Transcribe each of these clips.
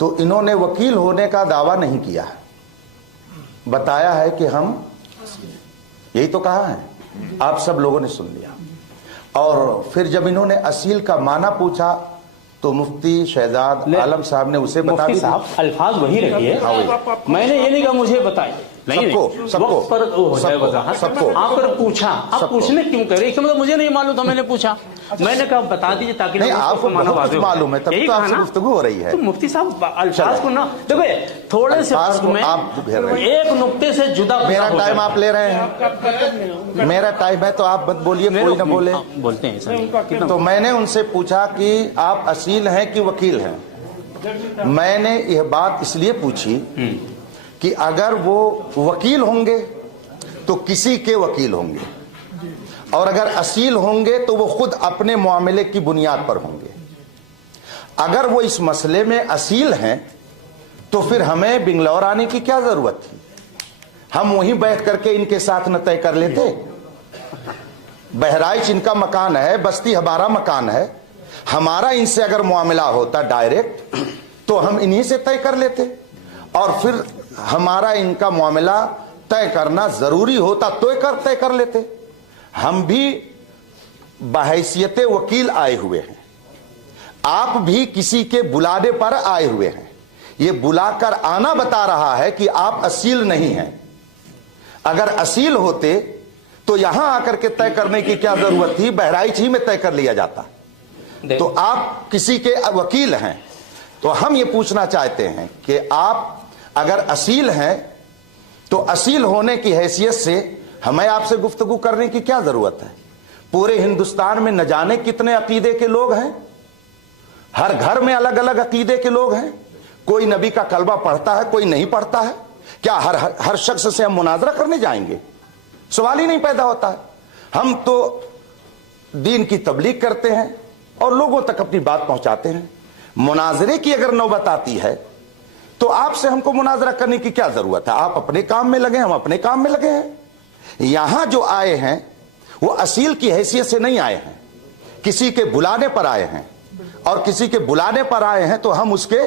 तो इन्होंने वकील होने का दावा नहीं किया, बताया है कि हम, यही तो कहा है, आप सब लोगों ने सुन लिया। और फिर जब इन्होंने असील का माना पूछा तो मुफ्ती शहजाद आलम साहब ने उसे बता दिया। साहब अल्फाज वही रखिए, मैंने ये नहीं कहा मुझे बताइए, सबको आपने पूछा, आप पूछने क्यों करे, इसका मतलब मुझे नहीं मालूम था, मैंने पूछा, मैंने कहा बता दीजिए ताकि नहीं, आपको मालूम है, तभी तो आपसे गुफ्तगू हो रही है। तो मुफ्ती साहब अल्फाज को ना देखो, थोड़े से एक नुक्ते से जुदा। मेरा टाइम आप ले रहे हैं, मेरा टाइम है तो आप मत बोलिए, कोई ना बोले। बोलते हैं तो मैंने उनसे पूछा कि आप असील हैं कि वकील हैं। मैंने यह बात इसलिए पूछी कि अगर वो वकील होंगे तो किसी के वकील होंगे, और अगर असील होंगे तो वो खुद अपने मामले की बुनियाद पर होंगे। अगर वो इस मसले में असील हैं तो फिर हमें बिंगलौर आने की क्या जरूरत थी, हम वहीं बैठ करके इनके साथ न तय कर लेते। बहराइच इनका मकान है, बस्ती हमारा मकान है, हमारा इनसे अगर मामला होता डायरेक्ट तो हम इन्हीं से तय कर लेते, और फिर हमारा इनका मामला तय करना जरूरी होता तो तय कर लेते। हम भी बहैसियत वकील आए हुए हैं, आप भी किसी के बुलाने पर आए हुए हैं। ये बुलाकर आना बता रहा है कि आप असील नहीं हैं। अगर असील होते तो यहां आकर के तय करने की क्या जरूरत थी, बहराइच ही में तय कर लिया जाता। तो आप किसी के वकील हैं, तो हम ये पूछना चाहते हैं कि आप अगर असील हैं तो असील होने की हैसियत से हमें आपसे गुफ्तगू करने की क्या जरूरत है। पूरे हिंदुस्तान में न जाने कितने अकीदे के लोग हैं, हर घर में अलग अलग अकीदे के लोग हैं, कोई नबी का कलमा पढ़ता है, कोई नहीं पढ़ता है। क्या हर शख्स से हम मुनाजरा करने जाएंगे? सवाल ही नहीं पैदा होता है। हम तो दीन की तबलीग करते हैं और लोगों तक अपनी बात पहुंचाते हैं। मुनाजरे की अगर नौबत आती है तो आपसे हमको मुनाजरा करने की क्या जरूरत है। आप अपने काम में लगे, हम अपने काम में लगे हैं। यहां जो आए हैं वो असील की हैसियत से नहीं आए हैं, किसी के बुलाने पर आए हैं, और किसी के बुलाने पर आए हैं तो हम उसके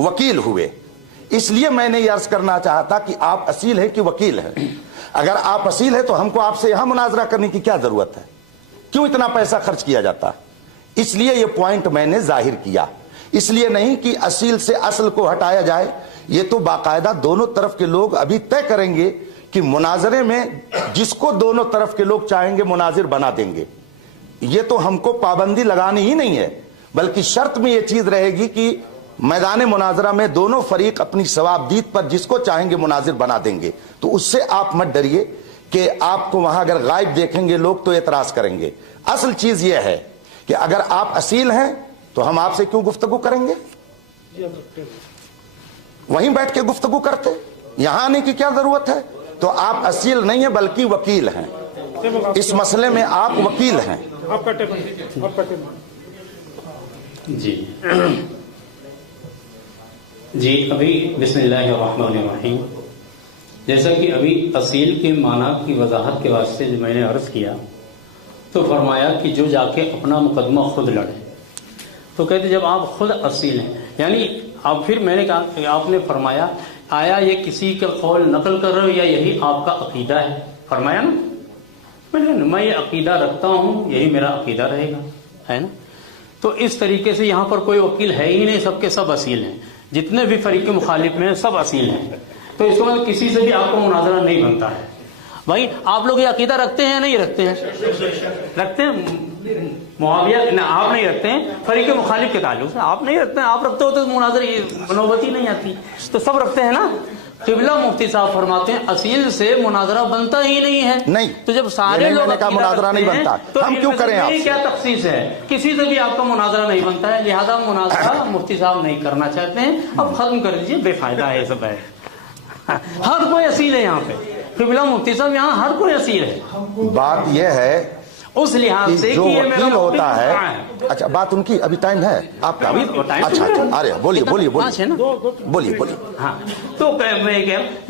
वकील हुए। इसलिए मैंने ये अर्ज करना चाहता कि आप असील हैं कि वकील हैं। अगर आप असील हैं तो हमको आपसे यहां मुनाजरा करने की क्या जरूरत है, क्यों इतना पैसा खर्च किया जाता। इसलिए ये पॉइंट मैंने जाहिर किया, इसलिए नहीं कि असील से असल को हटाया जाए। ये तो बाकायदा दोनों तरफ के लोग अभी तय करेंगे कि मुनाजरे में जिसको दोनों तरफ के लोग चाहेंगे मुनाजिर बना देंगे। ये तो हमको पाबंदी लगानी ही नहीं है, बल्कि शर्त में ये चीज रहेगी कि मैदान मुनाजरा में दोनों फरीक अपनी सवाबदीद पर जिसको चाहेंगे मुनाजिर बना देंगे। तो उससे आप मत डरिए कि आपको वहां अगर गायब देखेंगे लोग तो एतराज करेंगे। असल चीज ये है कि अगर आप असील हैं तो हम आपसे क्यों गुफ्तगू करेंगे, वहीं बैठ के गुफ्तगू करते, यहां आने की क्या जरूरत है। तो आप असील नहीं है बल्कि वकील हैं, इस मसले में आप वकील हैं। जी जी, अभी बिस्मिल्लाहिर्रहमानिर्रहीम, जैसा कि अभी असील के माना की वजाहत के वास्ते जो मैंने अर्ज किया, तो फरमाया कि जो जाके अपना मुकदमा खुद लड़े। तो कहते जब आप खुद असील हैं, यानी अब फिर मैंने कहा कि आपने फरमाया आया ये किसी का कौल नकल कर रहे हो या यही आपका अकीदा है, फरमाया ना। मैंने मैं ये अकीदा रखता हूँ, यही मेरा अकीदा रहेगा, है ना। तो इस तरीके से यहाँ पर कोई वकील है ही नहीं, सबके सब असील हैं, जितने भी फरीक मुखालिफ में सब असील हैं। तो इसको मतलब किसी से भी आपको मुनाजरा नहीं बनता है। भाई आप लोग ये अकीदा रखते हैं नहीं रखते हैं? रखते हैं। मुआविया ना, आप नहीं रखते हैं, फरीक मुखालिफ के ताल्लुक से आप नहीं रखते हैं। आप रखते हो तो मुनाजरा नौबत ही नहीं आती, तो सब रखते हैं ना। किबला मुफ्ती साहब फरमाते हैं असील से मुनाजरा बनता ही नहीं है। नहीं, तो जब सारे लोग का मुनाजरा नहीं बनता तो हम क्यों करें आपसे? क्या तखसीस है, किसी से भी आपका मुनाजरा नहीं बनता है, लिहाजा मुनाजरा मुफ्ती साहब नहीं करना चाहते हैं। अब खत्म कर दीजिए, बेफायदा है सब है। हर कोई असील है यहाँ पे, किबला मुफ्ती साहब यहाँ हर कोई असील है। बात यह है उस लिहाज से जो वकील होता है। अच्छा, बात उनकी अभी टाइम है आपका अभी? अच्छा, अरे बोलिए बोलिए बोलिए बोलिए बोलिए। हाँ, तो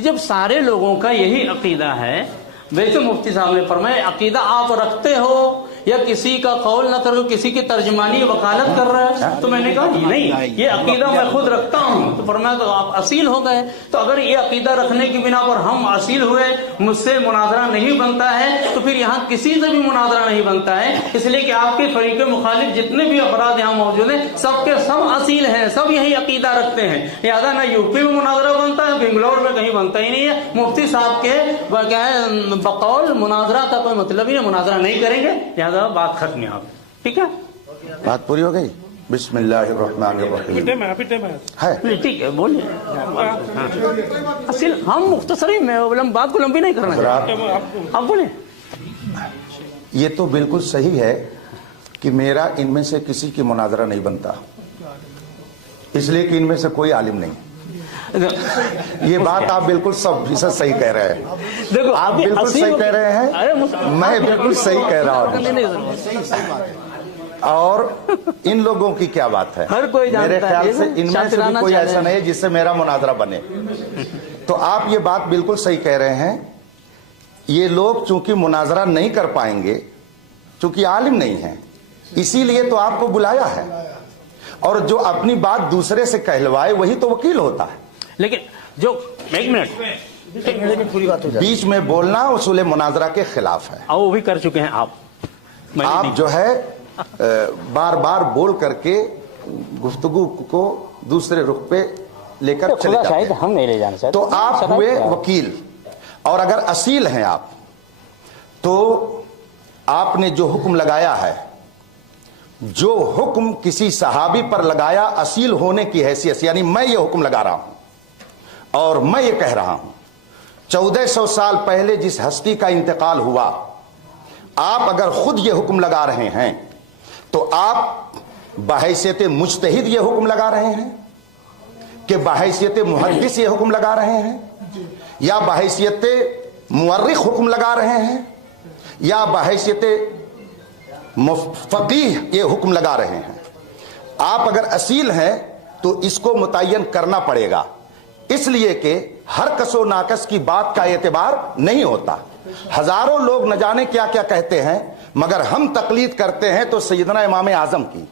जब सारे लोगों का यही अकीदा है, वैसे मुफ्ती साहब ने फरमाया अकीदा आप रखते हो یا کسی کا قول نہ کر کسی کی ترجمانی وکالت کر رہا ہے. تو میں نے کہا نہیں، یہ عقیدہ میں خود رکھتا ہوں. تو فرمایا تو آپ اصیل ہو گئے. تو اگر یہ عقیدہ رکھنے کی بنا پر ہم اصیل ہوئے، مجھ سے مناظرہ نہیں بنتا ہے، تو پھر یہاں کسی سے بھی مناظرہ نہیں بنتا ہے. اس لیے کہ آپ کے فریق مخالف جتنے بھی افراد یہاں موجود ہیں سب کے سب اصیل ہیں، سب یہی عقیدہ رکھتے ہیں. لہٰذا نہ یو پی میں مناظرہ بنتا ہے، بنگلور میں کہیں بنتا ہی نہیں ہے. مفتی صاحب کے کیا ہے بقول مناظرہ کا کوئی مطلب ہی نہیں، مناظرہ نہیں کریں گے، لہٰذا بات ختم ہے. آپ ٹھیک ہے، بات پوری ہو گئی. بسم اللہ الرحمن الرحیم. ہے ٹھیک ہے، بولیے. اصل ہم مختصری میں بات کو لمبی نہیں کرنا چاہتے. آپ بولیں. یہ تو بالکل صحیح ہے کہ میرا ان میں سے کسی کی مناظرہ نہیں بنتا، اس لیے کہ ان میں سے کوئی عالم نہیں. یہ بات آپ بالکل سب صحیح کہہ رہے ہیں. دیکھو آپ بالکل صحیح کہہ رہے ہیں، میں بالکل صحیح کہہ رہا ہوں. اور ان لوگوں کی کیا بات ہے؟ ہر کوئی میرے خیال سے ان میں سے بھی کوئی ایسا نہیں ہے جس سے میرا مناظرہ بنے. تو آپ یہ بات بالکل صحیح کہہ رہے ہیں. یہ لوگ چونکہ مناظرہ نہیں کر پائیں گے، چونکہ عالم نہیں ہیں، اسی لیے تو آپ کو بلایا ہے. اور جو اپنی بات دوسرے سے کہلوائے وہی تو وکیل ہوتا ہے. لیکن جو ایک منٹ پوری بات ہو جائے. بیچ میں بولنا اصول مناظرہ کے خلاف ہے. وہ بھی کر چکے ہیں آپ. آپ جو ہے بار بار بول کر کے گفتگو کو دوسرے رخ پہ لے کر چلے جاتے ہیں. ہم نہیں لے جانا چاہتے. تو آپ ہوئے وکیل، اور اگر اصیل ہیں آپ تو آپ نے جو حکم لگایا ہے، جو حکم کسی صحابی پر لگایا اصیل ہونے کی حیثیت سے، یعنی میں یہ حکم لگا رہا ہوں اور میں یہ کہہ رہا ہوں 1400 سال پہلے جس ہستی کا انتقال ہوا، آپ اگر خود یہ حکم لگا رہے ہیں تو آپ بحیثیت مجتہد یہ حکم لگا رہے ہیں کہ بحیثیت محدث یہ حکم لگا رہے ہیں، یا بحیثیت مورخ حکم لگا رہے ہیں، یا بحیثیت فقیہ یہ حکم لگا رہے ہیں. آپ اگر اصیل ہیں تو اس کو متعین کرنا پڑے گا، اس لیے کہ ہر کس و ناقص کی بات کا اعتبار نہیں ہوتا. ہزاروں لوگ نہ جانے کیا کیا کہتے ہیں، مگر ہم تقلید کرتے ہیں تو سیدنا امام اعظم کی،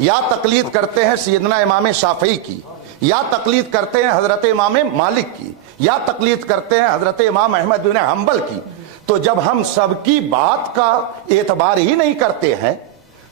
یا تقلید کرتے ہیں سیدنا امام شافعی کی، یا تقلید کرتے ہیں حضرت امام مالک کی، یا تقلید کرتے ہیں حضرت امام احمد بن حنبل کی. تو جب ہم سب کی بات کا اعتبار ہی نہیں کرتے ہیں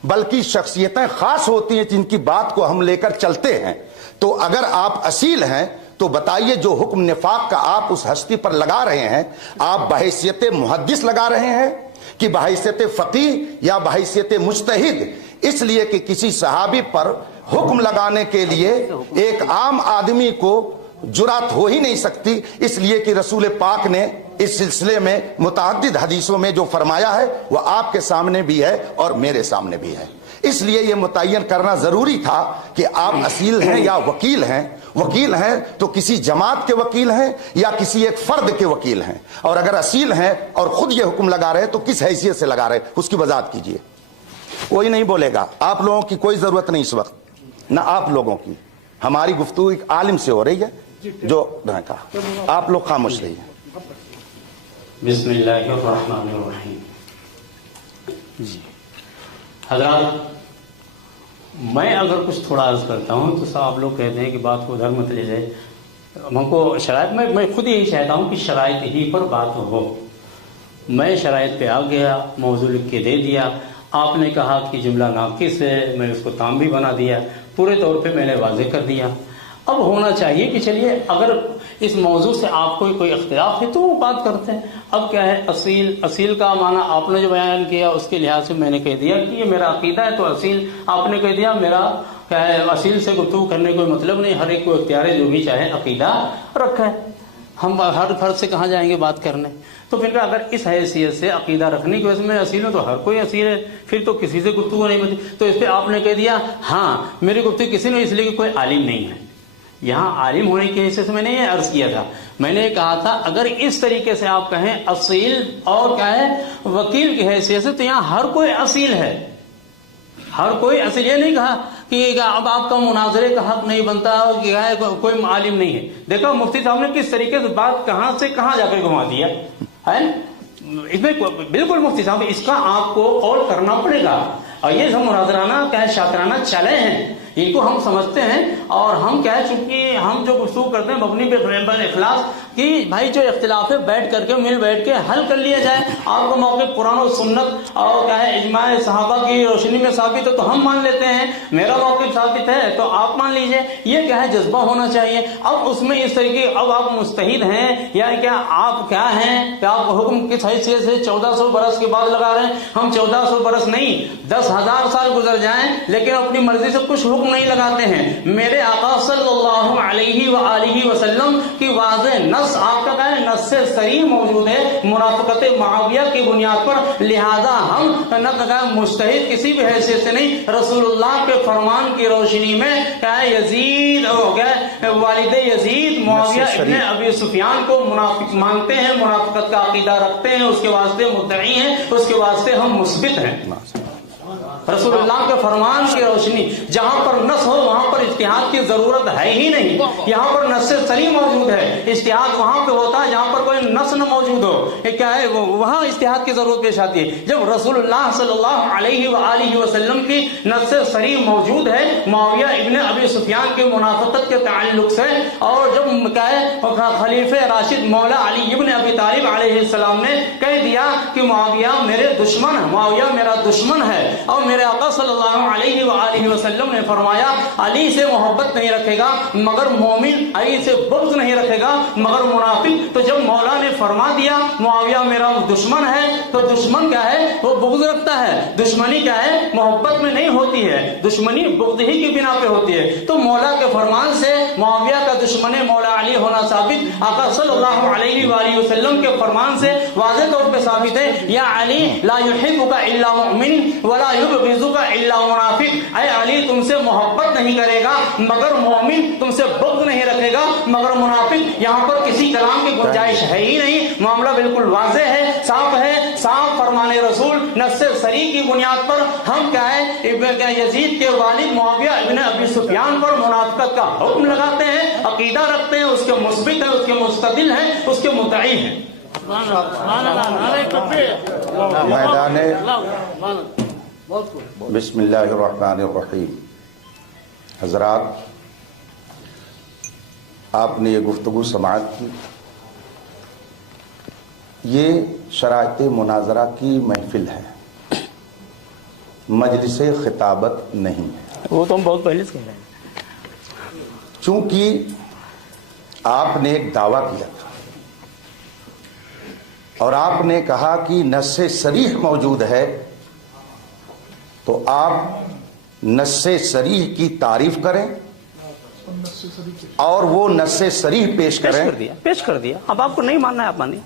بلکہ شخصیتیں خاص ہوتی ہیں جن کی بات کو ہم لے کر چلتے ہیں، تو اگر آپ اصیل ہیں تو بتائیے جو حکم نفاق کا آپ اس ہستی پر لگا رہے ہیں، آپ بحیثیت محدث لگا رہے ہیں کہ بحیثیت فقیہ یا بحیثیت مجتہد؟ اس لیے کہ کسی صحابی پر حکم لگانے کے لیے ایک عام آدمی کو جرات ہو ہی نہیں سکتی، اس لیے کہ رسول پاک نے اس سلسلے میں متعدد حدیثوں میں جو فرمایا ہے وہ آپ کے سامنے بھی ہے اور میرے سامنے بھی ہے. اس لیے یہ متعین کرنا ضروری تھا کہ آپ اصیل ہیں یا وکیل ہیں. وکیل ہیں تو کسی جماعت کے وکیل ہیں یا کسی ایک فرد کے وکیل ہیں، اور اگر اصیل ہیں اور خود یہ حکم لگا رہے تو کس حیثیت سے لگا رہے اس کی وضاحت کیجئے. کوئی نہیں بولے گا، آپ لوگوں کی کوئی ضرورت نہیں اس وقت، نہ آپ لوگوں کی. ہماری گفتگو ایک عالم سے ہو رہی ہے جو کہا. آپ لوگ خاموش رہیے. بسم اللہ الرحمن الرحیم. جی حضرات، میں اگر کچھ تھوڑا عرض کرتا ہوں تو آپ لوگ کہتے ہیں کہ بات کو ادھر مت لے جائے. ہم کو شرائط میں خود یہی چاہتا ہوں کہ شرائط ہی پر بات ہو. میں شرائط پہ آ گیا، موضوع لکھ کے دے دیا. آپ نے کہا کہ جملہ ناقص ہے، میں اس کو تام بھی بنا دیا، پورے طور پہ میں نے واضح کر دیا. اب ہونا چاہیے کہ چلیے اگر اس موضوع سے آپ کو کوئی اختلاف ہے تو وہ بات کرتے ہیں. اب کیا ہے، اصیل کا معنی آپ نے جو بیان کیا اس کے لحاظ سے میں نے کہہ دیا کہ یہ میرا عقیدہ ہے، تو اصیل آپ نے کہہ دیا میرا کیا ہے، اصیل سے گفتگو کرنے کوئی مطلب نہیں. ہر ایک کو اختیار ہے جو بھی چاہے عقیدہ رکھے. ہم ہر فرد سے کہاں جائیں گے بات کرنے؟ تو پھر اگر اس حیثیت سے عقیدہ رکھنے کی وجہ سے میں اصیل ہوں تو ہر کوئی اصیل ہے، پھر تو کسی سے گفتگو نہیں بنتی. تو اس پہ آپ نے کہہ دیا ہاں میری گفتگو کسی نے، اس لیے کہ کوئی عالم نہیں ہے. یہاں عالم ہونے کی حیثیت سے میں نے یہ عرض کیا تھا. میں نے کہا تھا اگر اس طریقے سے آپ کہیں اصیل اور کیا ہے وکیل کی حیثیت سے، تو یہاں ہر کوئی اصیل ہے، ہر کوئی اصیل. یہ نہیں کہا کہ اب آپ کا مناظرے کا حق نہیں بنتا کیا ہے کوئی عالم نہیں ہے. دیکھو مفتی صاحب نے کس طریقے سے بات کہاں سے کہاں جا کر گھما دیا ہے. اس میں بالکل مفتی صاحب اس کا آپ کو قول کرنا پڑے گا. اور یہ جو مناظرانہ کیا شاطرانہ چلے ہیں ان کو ہم سمجھتے ہیں, اور ہم کیا ہے چونکہ ہم جو گفتگو کرتے ہیں مبنی پہ اخلاص کہ بھائی جو اختلاف ہے بیٹھ کر کے مل بیٹھ کے حل کر لیا جائے. آپ کا موقف قرآن و سنت اور کیا ہے اجماع صحابہ کی روشنی میں ثابت ہے تو ہم مان لیتے ہیں, میرا موقف ثابت ہے تو آپ مان لیجئے. یہ کیا ہے جذبہ ہونا چاہیے. اب اس میں اس طریقے اب آپ مجتہد ہیں یا کیا آپ کیا ہیں کہ آپ حکم کس حیثیت سے 1400 برس کے بعد لگا رہے ہیں. ہم 1400 برس نہیں 10,000 سال گزر جائیں لیکن اپنی مرضی سے کچھ حکم نہیں لگاتے ہیں. میرے آقا صلی اللہ علیہ وآلہ وسلم کی واضح نص آپ کا ہے نص سے صریح موجود ہے منافقت معاویہ کی بنیاد پر, لہذا ہم مجتہد کسی بھی حیثیت سے نہیں, رسول اللہ کے فرمان کی روشنی میں کیا ہے یزید ہو گئے والد یزید معاویہ ابن ابی سفیان کو منافق مانتے ہیں, منافقت کا عقیدہ رکھتے ہیں, اس کے واسطے مدعی ہیں, اس کے واسطے ہم مثبت ہیں. رسول اللہ کے فرمان کی روشنی جہاں پر نص ہو وہاں پر اجتہاد کی ضرورت ہے ہی نہیں. یہاں پر نص صریح موجود ہے, اجتہاد وہاں پہ ہوتا ہے جہاں پر کوئی نص نہ موجود ہو. یہ کیا ہے وہاں اجتہاد کی ضرورت پیش آتی ہے. جب رسول اللہ صلی اللہ علیہ وآلہ وسلم کی نص صریح موجود ہے معاویہ ابن ابی سفیان کے منافقت کے تعلق سے, اور جب کیا ہے خلیفہ راشد مولا علی ابن ابی طالب علیہ السلام نے کہہ دیا کہ معاویہ میرے دشمن ہے, معاویہ میرا دشمن ہے, اور میرے آقا صلی اللہ علیہ وآلہ وسلم نے فرمایا علی سے محبت نہیں رکھے گا مگر مومن, علی سے بغض نہیں رکھے گا مگر منافق. تو جب مولا نے فرما دیا معاویہ میرا دشمن ہے تو دشمن کیا ہے وہ بغض رکھتا ہے. دشمنی کیا ہے محبت میں نہیں ہوتی ہے, دشمنی بغض ہی کی بنا پہ ہوتی ہے. تو مولا کے فرمان سے معاویہ کا دشمن مولا علی ہونا ثابت, آقا صلی اللہ علیہ وآلہ وسلم کے فرمان سے واضح طور پہ ثابت ہے. یا علی لا یحبک الا مؤمن ولا یبغضک الا منافق, اے علی تم سے محبت نہیں کرے گا مگر مومن, تم سے بغض نہیں رکھے گا مگر منافق. یہاں پر کسی کلام کی گنجائش ہے ہی نہیں, معاملہ بالکل واضح ہے, صاف ہے, صاف فرمان رسول نص صریح کی بنیاد پر ہم کیا ہے یزید کے والد معاویہ ابن ابی سفیان پر منافقت کا حکم لگاتے ہیں, عقیدہ رکھتے ہیں, اس کے مثبت ہیں, اس کے مستدل ہیں, اس کے مدعی ہیں. میدان بسم اللہ الرحمن الرحیم. حضرات, آپ نے یہ گفتگو سماعت کی, یہ شرائط مناظرہ کی محفل ہے, مجلس خطابت نہیں ہے. وہ تو ہم بہت پہلے سے کہہ رہے ہیں. چونکہ آپ نے ایک دعویٰ کیا تھا اور آپ نے کہا کہ نص صریح موجود ہے, تو آپ نص صریح کی تعریف کریں اور وہ نص صریح پیش کریں. پیش کر دیا. اب آپ کو نہیں ماننا ہے آپ مانیے.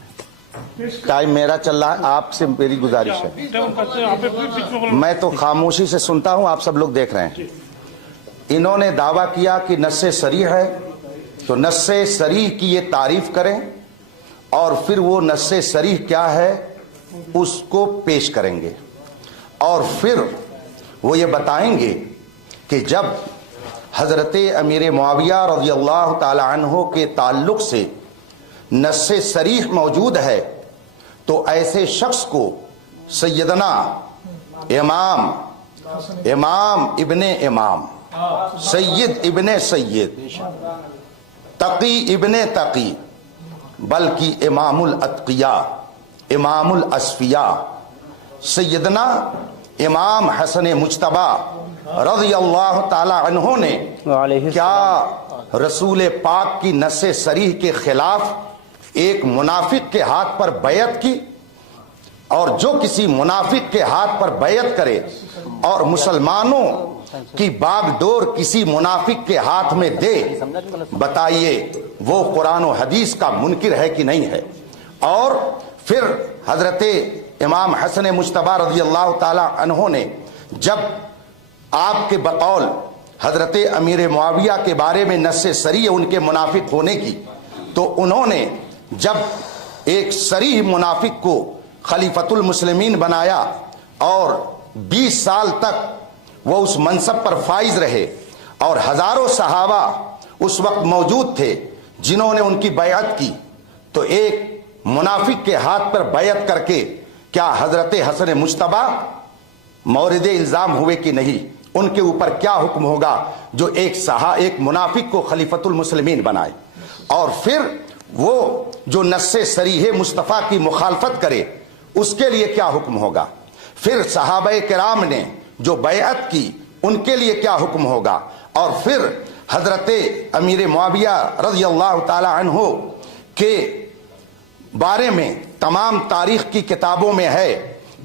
ٹائم میرا چل رہا ہے, آپ سے میری گزارش ہے, میں تو خاموشی سے سنتا ہوں, آپ سب لوگ دیکھ رہے ہیں. انہوں نے دعویٰ کیا کہ نص صریح ہے, تو نص صریح کی یہ تعریف کریں اور پھر وہ نص صریح کیا ہے اس کو پیش کریں گے, اور پھر وہ یہ بتائیں گے کہ جب حضرت امیر معاویہ رضی اللہ تعالی عنہ کے تعلق سے نص صریح موجود ہے تو ایسے شخص کو سیدنا امام ابن امام, سید ابن سید, تقی ابن تقی, بلکہ امام الاتقیاء, امام الاصفیاء, سیدنا امام حسن مجتبی رضی اللہ تعالی عنہ نے کیا رسول پاک کی نص صریح کے خلاف ایک منافق کے ہاتھ پر بیعت کی؟ اور جو کسی منافق کے ہاتھ پر بیعت کرے اور مسلمانوں کی باغ ڈور کسی منافق کے ہاتھ میں دے, بتائیے وہ قرآن و حدیث کا منکر ہے کہ نہیں ہے؟ اور پھر حضرت امام حسن مجتبی رضی اللہ تعالی عنہ نے جب آپ کے بقول حضرت امیر معاویہ کے بارے میں نص صریح ان کے منافق ہونے کی, تو انہوں نے جب ایک صریح منافق کو خلیفۃ المسلمین بنایا اور 20 سال تک وہ اس منصب پر فائز رہے اور ہزاروں صحابہ اس وقت موجود تھے جنہوں نے ان کی بیعت کی, تو ایک मुनाफिक के हाथ पर बैयत करके क्या हजरत हसन मुश्तबा मौरिद इल्जाम हुए कि नहीं, उनके ऊपर क्या हुक्म होगा जो एक मुनाफिक को खलीफतुल मुस्लिमीन बनाए, और फिर वो जो नस्से सरीह मुस्तफ़ा की मुखालफत करे उसके लिए क्या हुक्म होगा, फिर सहाबे किराम ने जो बैअत की उनके लिए क्या हुक्म होगा, और फिर हजरत अमीर मुआविया रज़ियल्लाहु ताला अन्हु के बारे में तमाम तारीख की किताबों में है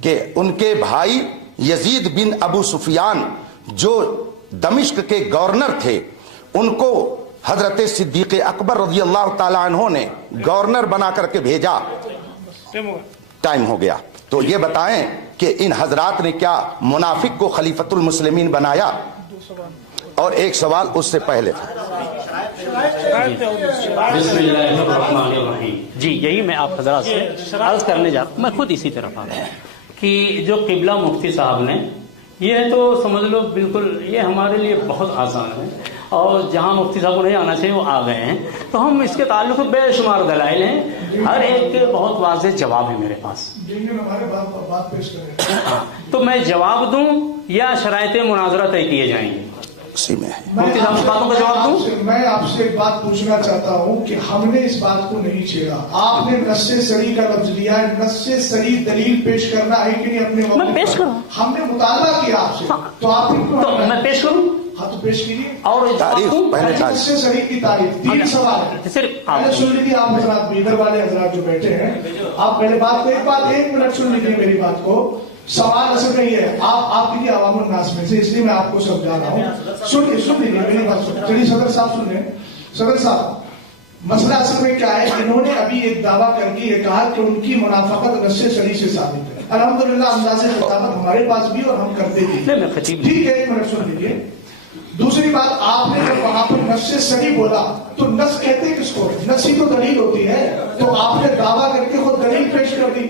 कि उनके भाई यजीद बिन अबू सुफियान जो दमिश्क के गवर्नर थे, उनको हजरत सिद्दीक़ अकबर रज़ियल्लाहु ताला अन्हु ने गवर्नर बना करके भेजा। टाइम हो गया। तो ये बताएं कि इन हजरात ने क्या मुनाफिक को खलीफतुल मुस्लिमीन बनाया? और एक सवाल उससे पहले था। जी, यही मैं आप हजरात से अर्ज करने जा, मैं खुद इसी तरफ आ गया कि जो किबला मुफ्ती साहब ने, ये तो समझ लो बिल्कुल ये हमारे लिए बहुत आसान है, और जहाँ मुफ्ती साहब को नहीं आना चाहिए वो आ गए हैं। तो हम इसके ताल्लुक में बेशुमार दलाइल हैं, हर एक के बहुत वाज़ेह जवाब है मेरे पास। तो मैं जवाब दूं या शराइते मुनाजरा तय किए जाएंगे? उसी में है। मुफ्ती साहब की बातों का जवाब दूं? मैं आपसे एक बात पूछना चाहता हूं कि हमने इस बात को नहीं छेड़ा, आपने नस्से सरी का लफ्ज लिया है, नस्से सरी दलील पेश करना है कि नहीं अपने वक्त? मैं पेश करूं? हमने मुतालबा किया आपसे। हाँ। तो आप तो मैं पेश करूं? हाँ तो पेश कीजिए। और नस्से सरी की तारीफ, 3 सवाल है, सिर्फ सुन लीजिए आप हजरात, इधर वाले हजरात जो बैठे हैं, आप पहले बात को 1 मिनट सुन लीजिए मेरी बात को। सवाल असल में ये है, आप कीजिए अवामुल नास में से, इसलिए मैं आपको समझा रहा हूँ। सुन लीजिए मेरी बात सुन। चलिए सदर साहब सुन लें। सदर साहब, मसला असल में क्या है, इन्होंने अभी एक दावा करके ये कहा कि उनकी मुनाफाकत नस्से सरी से साबित है। अल्हम्दुलिल्लाह अंदाज़े खिताबत हमारे पास भी और हम करते भी। ठीक है, 1 मिनट सुन लीजिए। दूसरी बात, आपने जब वहां पर नस्से सरी बोला तो नस कहते किसको? नस ही तो दलील होती है। तो आपने दावा करके खुद दलील पेश कर दी।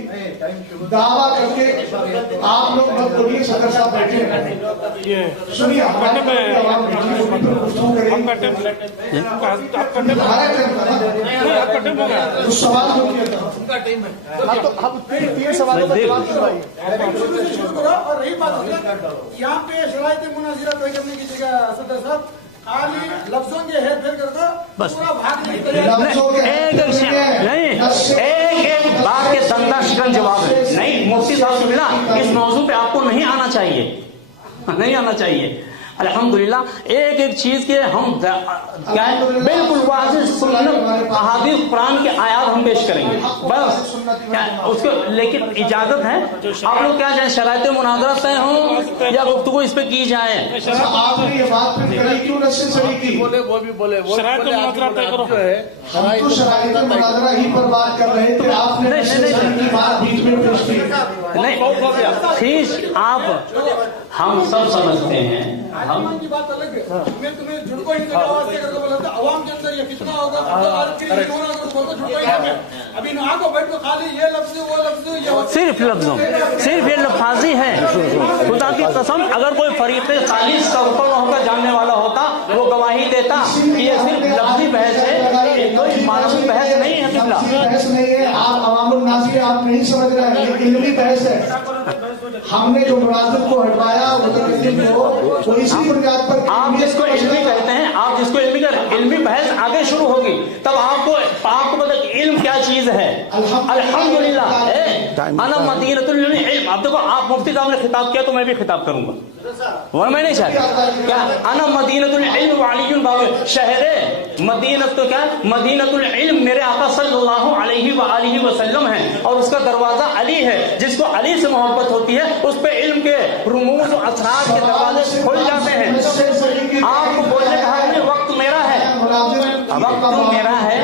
दावा करके आप लोग मत बोलिए, सदर साहब बैठे हैं, सुनिए सवाल हम 3 सवालों का जवाब और रही बात यहाँ पे शरायत मुनाजिरा तय करने की जगह सदर साहब खाली लफ्जों के हेर फेर करता पूरा भाग नहीं, एक बात के दंदा शिकन जवाब है। नहीं मुफ्ती साहब सुनना, इस मौजू पे आपको नहीं आना चाहिए, नहीं आना चाहिए। अल्हम्दुलिल्लाह एक एक चीज के हम क्या है बिल्कुल वाज़ेह सुन्नत अहादीस कुरान के आयात हम पेश करेंगे बस उसको, लेकिन इजाजत है आप लोग क्या चाहे शरायत मुनाज़रा तय हो या गुफ्तगू इस पे की जाए। आपने ये बात करी क्यों नस्से सरी की? बोले शरायत मुनाज़रा तय करो। हम तो शरायत मुनाज़रा ही पर बात कर रहे थे, आपने नस्से सरी की बात बीच में पेश की। नहीं ठीक, आप हम सब समझते हैं, हम की बात अलग है। मैं तुम्हें झुड़को इनका आवाज देकर बोला था अवाम के अंदर ये कितना होगा, अभी ना को बैठ को खाली ये लफ्ज वो लफ्ज, सिर्फ लफ्जों सिर्फ ये लफाजी है। खुदा की कसम अगर कोई फरीक़े खालिस का होकर जानने वाला होता वो गवाही देता कि ये सिर्फ लफ्जी बहस है, कोई मानवी बहस नहीं है। बहस नहीं है, आप अवामुल नाज़ आप नहीं समझ रहे हैं, ये इल्मी बहस है। हमने जो मुनाज़िर को हटवाया वो इसी बुनियाद पर, आप जिसको इल्मी कहते हैं, आप जिसको इल्मी कर, इल्मी बहस आगे शुरू होगी तब आपको पता इल्म क्या चीज है। अल्हम्दुलिल्लाह अना मदीनतुल इल्म। अब देखो आप मुफ्ती साहब ने खिताब किया तो मैं भी खिताब करूंगा, वरना मैं नहीं चाहता क्या अना मदीनतुल इल्म व अलीयुन बाब शहर मदीनत, तो क्या मदीनतुल इल्म मेरे आका सल्लल्लाहु अलैहि व आलिहि वसल्लम है और उसका दरवाजा अली है। जिसको अली से मोहब्बत होती है उस पे इल्म के रुमूज और असरार के दरवाजे खुल जाते हैं। आपको बोलने का हक नहीं, वक्त मेरा है, वक्त मेरा है।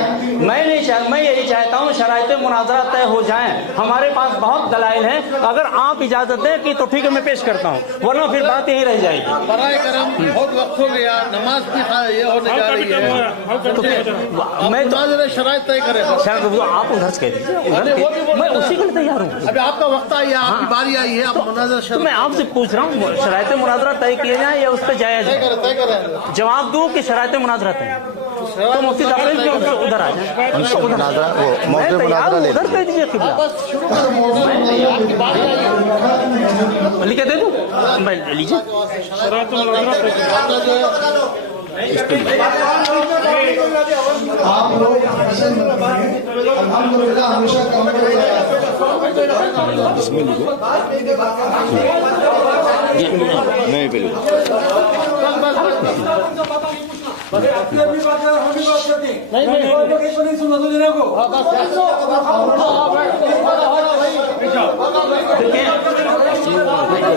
मैं यही चाहता हूँ शरायत मुनाज़रा तय हो जाए। हमारे पास बहुत दलाइल हैं, अगर आप इजाजत दें कि तो ठीक है मैं पेश करता हूँ, वरना फिर बात यही रह जाएगी। बराए करम बहुत वक्त हो गया, नमाज भी ये होने जा रही है, तो मैं तो शरायत तय करेगा। आप उधर से कह दीजिए, मैं उसी के लिए तैयार हूँ। अभी आपका वक्त आई है, आपकी बारी आई है, आप मुनाज़रा तो मैं आपसे पूछ रहा हूँ शरायत मुनाज़रा तय किए जाए या उस पर जाया जाए? जवाब दूँ कि शरायत मुनाज़रा तय? तो मुफ्ती साहब उधर आ जाए, मुनाजरा वो मौके मुनाजरा ले उधर कह दीजिए किबला, लिख के दे दूं, लीजिए। आप लोग अल्हम्दुलिल्लाह हमेशा काम नहीं बिल्कुल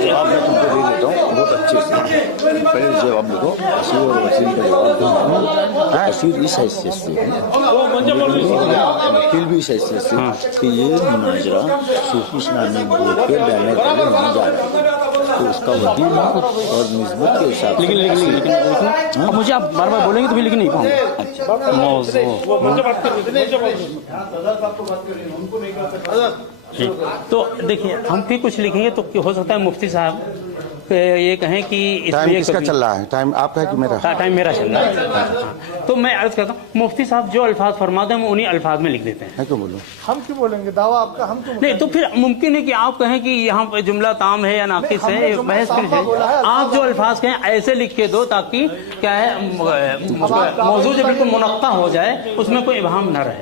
जवाब मैं तुमको दे देता हूँ बहुत अच्छे से। पहले जवाब लिखो, असीर और वसील का जवाब दूँ। असीर इस हैसियत से है, वकील भी इस हैसियत से कि ये मुनाजरा सूफी इस्लामी बोर्ड पे बैठने के लिए नहीं जा रहा, तो उसका वकील और निस्बत के हिसाब से। लेकिन अब मुझे आप बार बार बोलेंगे तो भी लिख नहीं पाऊंगा। तो देखिए हम भी कुछ लिखेंगे तो हो सकता है मुफ्ती साहब ये कहें कि टाइम किसका चल रहा है? टाइम आपका है कि मेरा? टाइम मेरा चल रहा है। तो मैं अर्ज करता हूँ मुफ्ती साहब जो अल्फाज फरमाते हैं हम उन्हीं अल्फाज में लिख देते हैं। क्यों बोलूं? हम क्यों बोलेंगे दावा आपका, हम क्यों नहीं तो फिर मुमकिन है कि आप कहें कि यहाँ पे जुमला ताम है या नाकिस है, बहस फिर है। आप जो अल्फाज कहें ऐसे लिख के दो ताकि क्या है मौजूद जो बिल्कुल मुनक्का हो जाए, उसमें कोई इबहम न रहे।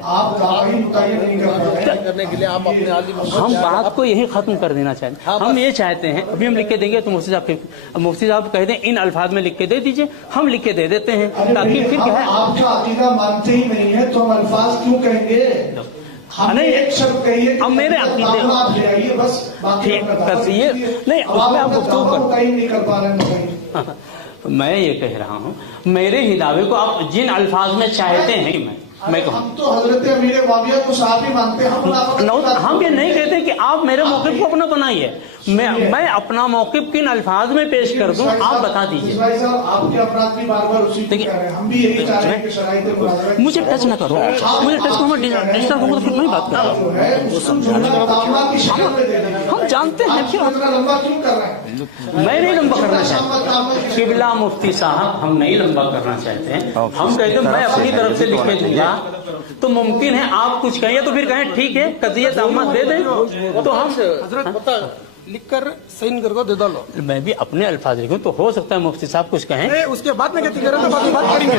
हम बात को यही खत्म कर देना चाहते हैं। हम ये चाहते हैं अभी हम लिख के देंगे तो मुफ्ती साहब कह दें इन अल्फाज में लिख के दे दीजिए, हम लिख के दे देते हैं ताकि फिर क्या है। आप जो अकीदा मानते ही नहीं है तो हम अल्फाज क्यों कहेंगे? हमने एक शब्द कहिए, अब मेरे अकीदे आप ले आइए बस, ठीक करिए नहीं उसमें आप गुफ्तगू कहीं नहीं कर पा रहे हैं। मैं ये कह रहा हूँ मेरे ही दावे को आप जिन अल्फाज में चाहते हैं कि मैं कहूँ, हम तो हजरत अमीर मुआविया को साहब ही मानते हैं। हम ये नहीं कहते कि आप मेरे मौक़िफ़ को अपना बनाइए, मैं अपना मौक़िफ़ किन अल्फाज में पेश कर दूं आप बता दीजिए। भाई साहब आपके अपराध भी बार बार उसी को कह रहे हैं, हम भी यही चाह रहे हैं कि शराइत मुझे टच ना करो, मुझे टच करो, डिस्टर्ब होगा तो फिर मैं बात कर रहा हूँ। हम जानते हैं क्यों लंबा क्यों कर रहे हैं? मैं नहीं लंबा करना चाहता किबला मुफ्ती साहब, हम नहीं लंबा करना चाहते हैं। हम कहते हैं मैं अपनी तरफ से लिख के दूंगा तो मुमकिन है आप कुछ कहें तो फिर कहें ठीक है कदियत अहमद दे दें तो हम लिखकर साइन करके दे डालो। मैं भी अपने अल्फाज लिखूं तो हो सकता है मुफ्ती साहब कुछ कहें, उसके बाद में कहती करें तो बाकी बात करेंगे,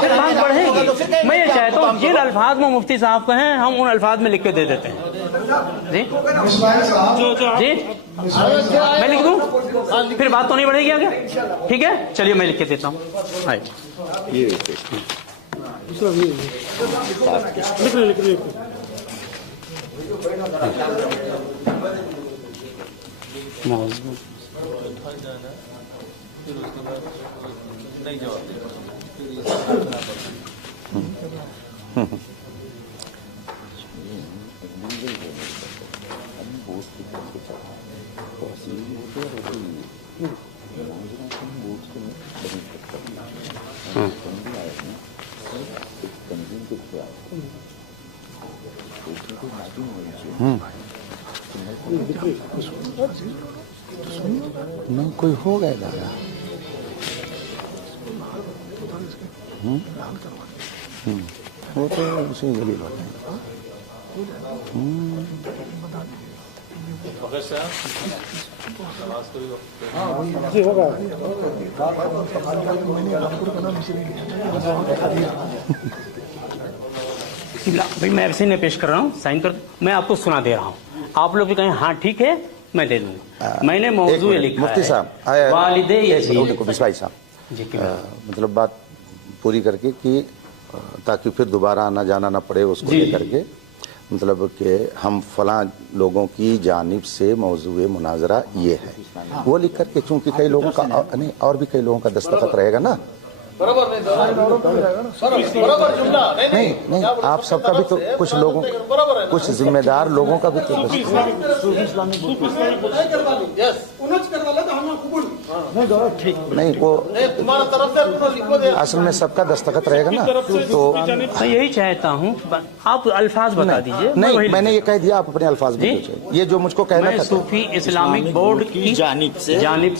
फिर बात बढ़ेगी। मैं ये चाहता हूँ जिन अल्फाज में मुफ्ती साहब कहें हम उन अल्फाज में लिख के दे देते हैं। जी जी मैं लिख दूं फिर बात तो नहीं बढ़ेगी आगे? ठीक है चलिए मैं लिख के देता हूँ। नहीं कोई हो गया दादा। वो तो उसे जलील होता है। भाई मैं ऐसे नहीं पेश कर रहा हूँ, साइन कर मैं आपको सुना दे रहा हूँ, आप लोग भी कहें हाँ ठीक है मैं दे दूंगा। मैंने मौजूद लिखा मुफ्ती साहब वालिदे बिस्वाई साहब मतलब बात पूरी करके कि ताकि फिर दोबारा आना जाना ना पड़े उसको लेकर के, मतलब कि हम फलां लोगों की जानिब से मौजूद मुनाजरा ये है वो लिख करके, चूंकि कई लोगों का नहीं और भी कई लोगों का दस्तखत रहेगा ना। बराबर नहीं आप सबका भी तो कुछ लोगों कुछ जिम्मेदार लोगों का भी तो नहीं वो असल में सबका दस्तखत रहेगा ना। तो मैं यही चाहता हूँ आप अल्फाज बता दीजिए। नहीं मैंने ये कह दिया आप अपने अल्फाज में ये जो मुझको कहना था सूफी इस्लामिक बोर्ड की जानिब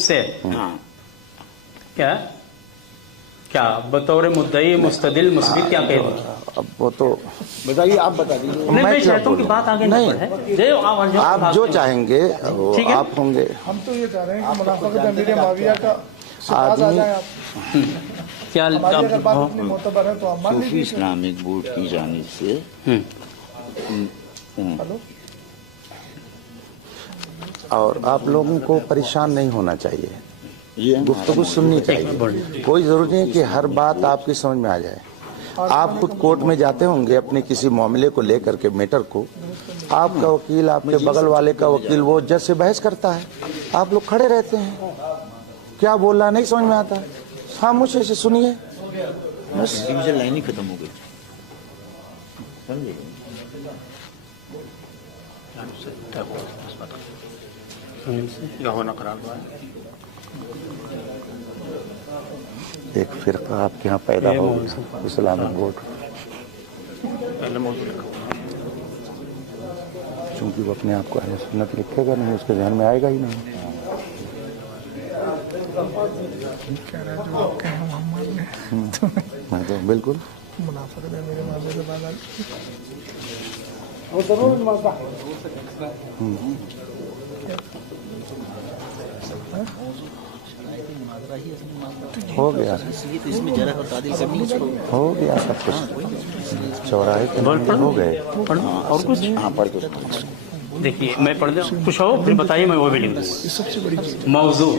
से क्या क्या बतौर मुद्दई मुस्तदिल मुस्बित क्या कह रहे? अब वो तो बताइए, आप बता दीजिए। मैं क्या चाहता हूँ कि बोलूं? बात आगे नहीं, नहीं आप जो चाहेंगे वो ठीक है। आप होंगे। हम तो ये चाह रहे हैं कि मुनाफिक अमीर माविया का से बात आ आदमी- जाए आप। क्या हमारी अगर बात इतनी मोतबर है तो आप मान सूफी लीजिए। इस्लामिक बोर्ड की जानिब से हेलो, और आप लोगों को परेशान नहीं होना चाहिए, ये गुफ्तगू सुननी चाहिए। कोई जरूरी नहीं कि हर बात आपकी समझ में आ जाए। आप खुद कोर्ट में जाते होंगे अपने किसी मामले को लेकर के, मैटर को, आपका वकील, आपके बगल वाले का वकील, वो जज से बहस करता है, आप लोग खड़े रहते हैं, क्या बोल रहा नहीं समझ में आता, खामोशी से सुनिए बस। डिवीजन लाइन ही खत्म हो गई, समझे? एक फिरका आपके यहाँ पैदा हो गया, इस्लामिक बोर्ड, क्योंकि वो अपने आप को अहले सुन्नत लिखेगा नहीं, उसके ध्यान में आएगा ही नहीं। मैं तो बिल्कुल मुनाफिक अमीर माविया के बाद हो गया, इसमें जरा और तादील करनी है इसको। हो गया सब कुछ, चौराहे पे हो गए। और कुछ? हाँ, पढ़ दो। देखिए मैं पढ़ दूं, कुछ हो फिर बताइए, मैं वो भी लिख दूँ। सबसे बड़ी चीज मौजू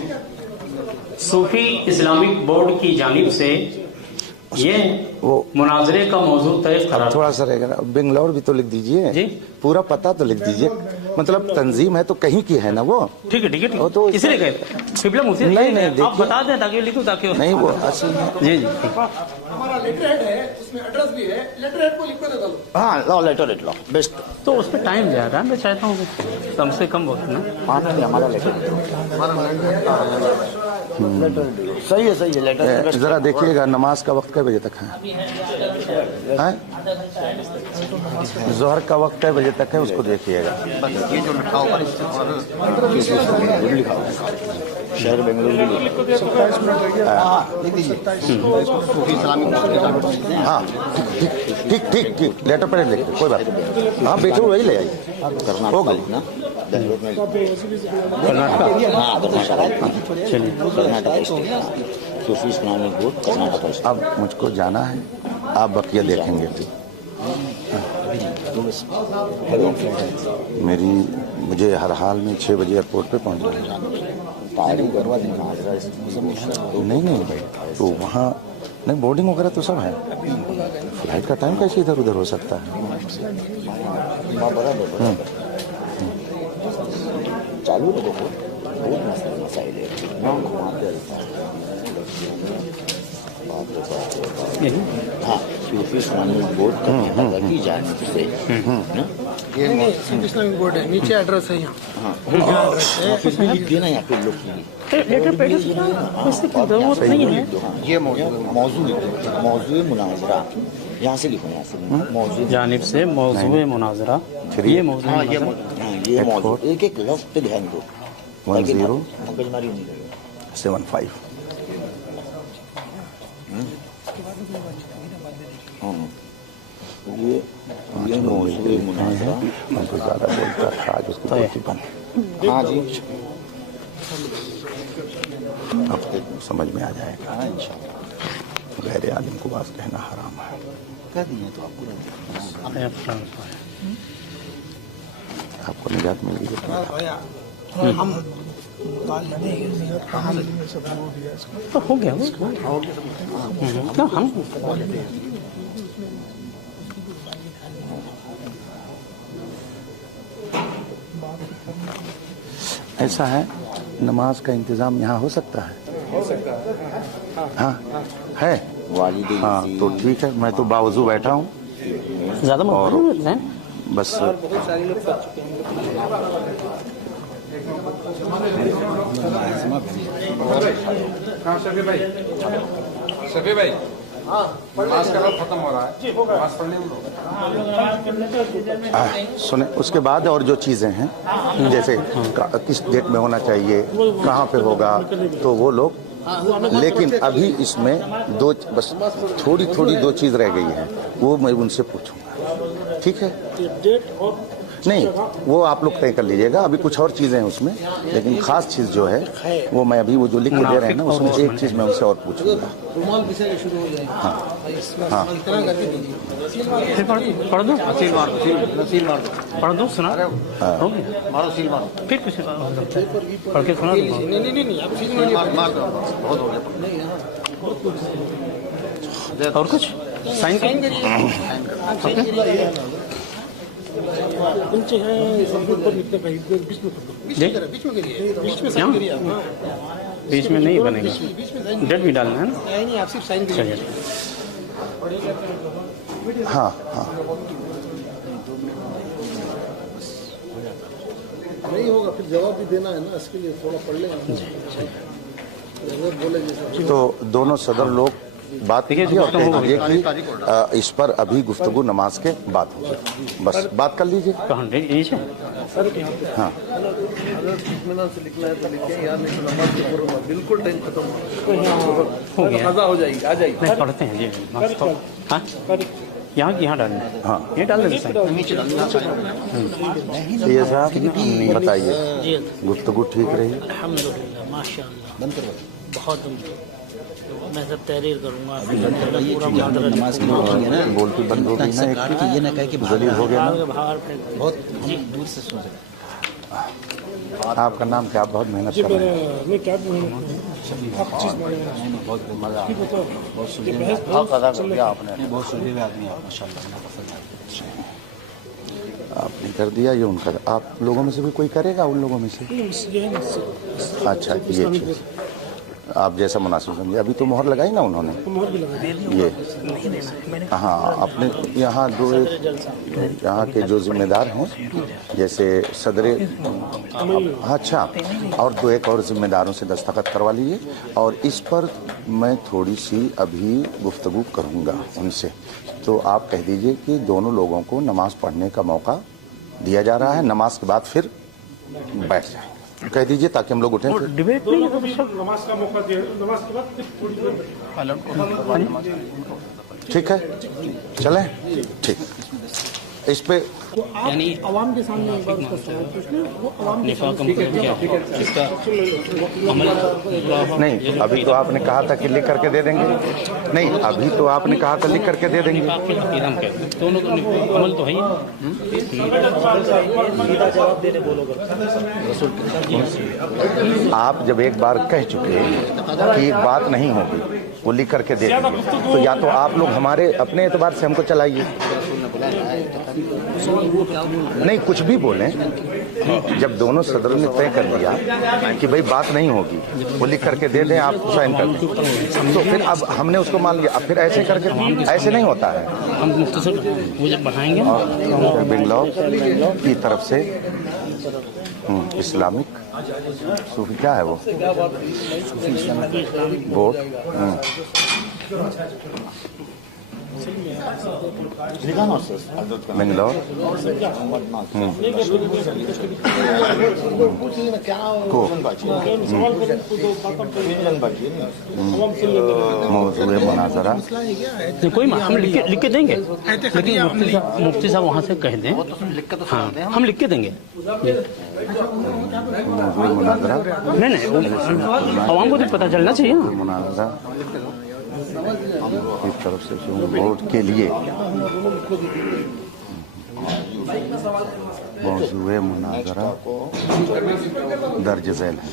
सूफी इस्लामिक बोर्ड की जानिब से ये वो मुनाजरे का मौजू तय करार। थोड़ा सा रहेगा ना, बेंगलोर भी तो लिख दीजिए, जी। पूरा पता तो लिख दीजिए, मतलब तंजीम है तो कहीं की है ना वो। ठीक है ठीक है, वो तो इसलिए कहते हैं शिबला मुझसे नहीं, नहीं, आप देखिए। बता दें ताकि लिखूं, ताकि नहीं वो असल में जी जी ठीक। हमारा लेटर हेड है, उसमें एड्रेस भी है, लेटर हेड को लिख कर दे दो। हाँ, लो लेटर लेट लो, बेस्ट। तो उस पर टाइम ज्यादा है, मैं चाहता हूँ कि कम से कम वक्त ना। हाँ, नहीं, हमारा लेटर सही है, सही है, लेटर जरा देखिएगा नमाज का वक्त कै बजे तक है? जोहर का वक्त कै बजे तक है, उसको देखिएगा। ये जो लिखा होगा इससे थोड़ा लिखा होगा, शहर बेंगलुरु भी लिख दीजिए। सूफी इस्लामिक हाँ ठीक ठीक ठीक, लेटर पर लिख दे, कोई बात नहीं। हाँ बेटे वही ले आइए, हो गई ना कर्नाटक। हाँ, कर्नाटक सूफी इस्लामिक बोर्ड कर्नाटक। अब मुझको जाना है, आप बकिया देखेंगे फिर। मुझे हर हाल में 6 बजे एयरपोर्ट पे पहुंचना है। तारीख करवा देंगे। नहीं तो वहाँ नहीं, बोर्डिंग वगैरह तो सब है, फ्लाइट का टाइम कैसे इधर उधर हो सकता है? चालू है, देखो बहुत मसाइल है, नाम घुमाते रहता है। हाँ, सूफी इस्लामिक बोर्ड की जानिब से ये सूफी इस्लामिक बोर्ड है, नीचे एड्रेस है यहाँ। हाँ, लिख देना यहाँ पे लोग लेटर पे जरूरत नहीं है। ये मौजू लिख दो, मौजू मुनाजरा यहाँ से लिखो, यहाँ से मौजू जानिब से मौजू मुनाजरा, ये मौजू हाँ, ये मौजू एक एक लफ्ज पे ध्यान दो, 1075 ये मौजू मुनाजरा। मैं तो ज्यादा बोलता था, आज उसको बोलती बंद। हाँ जी, अब समझ में आ जाएगा। गैर आलिम को बात कहना हराम है। कह दिए तो आपको आपको निजात मिल गई। हम कहाँ मिलेंगे, सब वो भी है इसको। तो हो गया ना, हम ऐसा है, नमाज का इंतजाम यहाँ हो सकता है? हाँ है। वालिद हाँ तो ठीक है, मैं तो बावजू बैठा हूँ ज्यादा और है। बस शफी भाई, नमाज का वक्त खत्म हो रहा है, नमाज पढ़ने में सुने, उसके बाद और जो चीज़ें हैं जैसे किस डेट में होना चाहिए, कहाँ पे होगा, तो वो लोग لیکن ابھی اس میں دو بس تھوڑی تھوڑی دو چیز رہ گئی ہیں، وہ میں ان سے پوچھوں گا، ٹھیک ہے؟ نہیں وہ آپ لوگ طے کر لیجیے گا، ابھی کچھ اور چیزیں ہیں اس میں، لیکن خاص چیز جو ہے وہ میں ابھی وہ جو لکھ کے دے رہے ہیں نا اس میں ایک چیز میں ان سے اور پوچھوں گا۔ ہاں ہاں پڑھ دو پڑھ دو سنا پھر کچھ پڑھ کے سنا اور کچھ سائن بیچ میں نہیں بنے گا، ڈیٹ بھی ڈالنا ہے نا۔ ہاں ہاں نہیں ہوگا پھر جواب بھی دینا ہے نا، اس کے لیے تھوڑا پڑھ لیں۔ تو دونوں صدر لوگ بات کیجیے اور کہہ دیجیے کہ اس پر ابھی گفتگو نماز کے بعد ہوگی، بس بات کر لیجیے۔ ہاں اطمینان سے لکھنا ہے تو لکھیں یار، نہیں نماز کے فوراً بعد بالکل ٹائم ختم ہو گیا، قضا ہو جائے گی، آ جائے گی۔ پڑھتے ہیں جی ہاں یہاں کی یہاں ڈالنا ہے، ہاں یہ ڈال دیں یہ صاحب بتائیے گفتگو ٹھیک رہی؟ الحمدللہ ماشاء اللہ بہت میں سب تحریر کروں گا، بولتی بند ہو گئی نا، ایک یہ نہ کہہ کہ ذلیل ہو گیا نا۔ بہت دور سے سوچ۔ آپ کا نام کیا؟ آپ بہت محنت کر رہے ہیں۔ آپ نے کر دیا، یہ ان کا آپ لوگوں میں سے بھی کوئی کرے گا؟ ان لوگوں میں سے اچھا یہ چیز آپ جیسا مناسب سمجھے۔ ابھی تو مہر لگائی نا انہوں نے یہ، ہاں اپنے یہاں دو یہاں کے جو ذمہ دار ہیں جیسے صدر، اچھا اور دو ایک اور ذمہ داروں سے دستخط کروا لیجیے، اور اس پر میں تھوڑی سی ابھی گفتگو کروں گا ان سے، تو آپ کہہ دیجئے کہ دونوں لوگوں کو نماز پڑھنے کا موقع دیا جا رہا ہے، نماز کے بعد پھر بیٹھ جائیں، کہہ دیجئے تاکہ ہم لوگ اٹھیں۔ ڈبیٹ نماز کا موقع دیا، نماز کے بعد پھر تھوڑی دیر ٹھیک ہے چلیں، ٹھیک اس پہ یعنی عوام کے سامنے ایک بار اس کا سوال پوچھ لیں، وہ عوام کے نفاق کا مطلب کیا ہے؟ اس کا عمل نہیں، ابھی تو آپ نے کہا تھا کہ لکھ کر کے دے دیں گے، نہیں ابھی تو آپ نے کہا تھا لکھ کر کے دے دیں گے، نفاق کے عقیدہ ہم کہتے ہیں دونوں کا عمل تو ہے ہی۔ آپ جب ایک بار کہہ چکے کہ ایک بات نہیں ہوگی وہ لکھ کر کے دے دیں گے، تو یا تو آپ لوگ ہمارے اپنے اعتبار سے ہم کو چلائیے، نہیں کچھ بھی بولیں، جب دونوں صدر نے طے کر دیا کہ بھئی بات نہیں ہوگی وہ لکھ کر کے دے دیں، آپ سائن کر دیں، تو پھر اب ہم نے اس کو مان لیا، اب پھر ایسے کر کے ایسے نہیں ہوتا ہے۔ ہم مختصر وہ جب بڑھائیں گے بنگلور کی طرف سے اسلامک صوفی کیا ہے وہ بورڈ، بنگلور کو موضوع مناظرہ کوئی ہم لکھ کے دیں گے، لیکن مفتی صاحب وہاں سے کہہ دیں، ہاں ہم لکھ کے دیں گے، موضوع مناظرہ نہیں عوام کو تو پتہ چلنا چاہیے نا، مناظرہ کی طرف سے بورڈ کے لیے موضوع مناظرہ درج ذیل ہے۔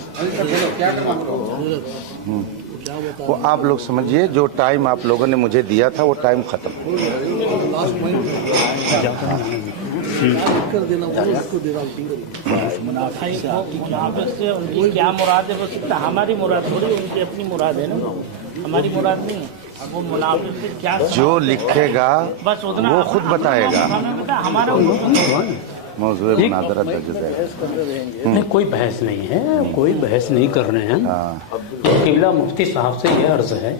وہ آپ لوگ سمجھیے جو ٹائم آپ لوگوں نے مجھے دیا تھا وہ ٹائم ختم ہو کیا مراد ہے، وہ ہماری مراد تھوڑی، ان کی اپنی مراد ہے نا، ہماری مراد نہیں ہے، وہ منافق سے کیا جو لکھے گا بس اتنا وہ خود بتائے گا، ہمارا موضوع مناظرہ درج ذیل۔ نہیں کوئی بحث نہیں ہے، کوئی بحث نہیں کر رہے ہیں، قبلہ مفتی صاحب سے یہ عرض ہے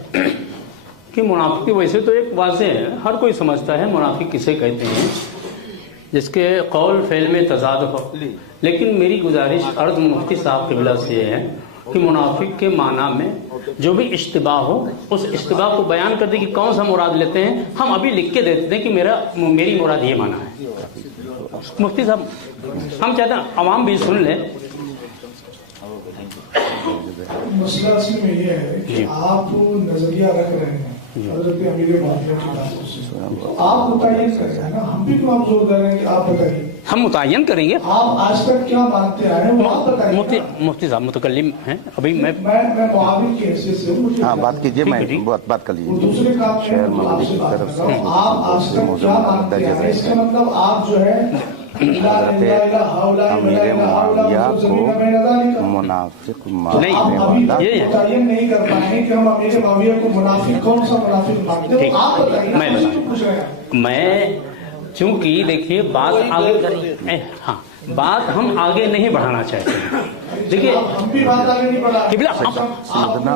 کہ منافقی ویسے تو ایک واضح ہے، ہر کوئی سمجھتا ہے منافق کسے کہتے ہیں جس کے قول فعل میں تضاد ہو، لیکن میری گزارش عرض مفتی صاحب قبلہ سے ہے कि मुनाफिक के माना में जो भी इश्तिबाह हो उस इश्तिबाह को बयान कर दे कि कौन सा मुराद लेते हैं। हम अभी लिख के देते हैं कि मेरी मुराद ये माना है। मुफ्ती साहब हम चाहते हैं अवाम भी सुन ले। मसला इसी में ये है कि आप नजरिया रख रहे हैं हजरत अमीर मुआविया की बातों से, आप मुतय्यन कर रहे हैं ना, हम भी क्यों आप जोर दे रहे हैं कि आप बताइए। हम मुतय्यन करेंगे। आप आज तक क्या मानते आए हैं वो आप बताइए। मुफ्ती साहब मुतकल्लिम हैं अभी। मैं मुआविन की हैसियत से मुझे बात कीजिए, मैं बात कर लीजिए। दूसरे काम में आपसे बात कर रहा हूं, आप आज तक क्या मानते हैं, इसका मतलब आप जो है अमीर मुआविया को मुनाफिक मानने वाला नहीं कर पाए कि हम अमीर मुआविया को मुनाफिक, कौन सा मुनाफिक मानते हैं आप बताइए। मैं चूंकि देखिए बात आगे, हाँ बात हम आगे नहीं बढ़ाना चाहते हैं। देखिए हम भी बात आगे नहीं बढ़ा,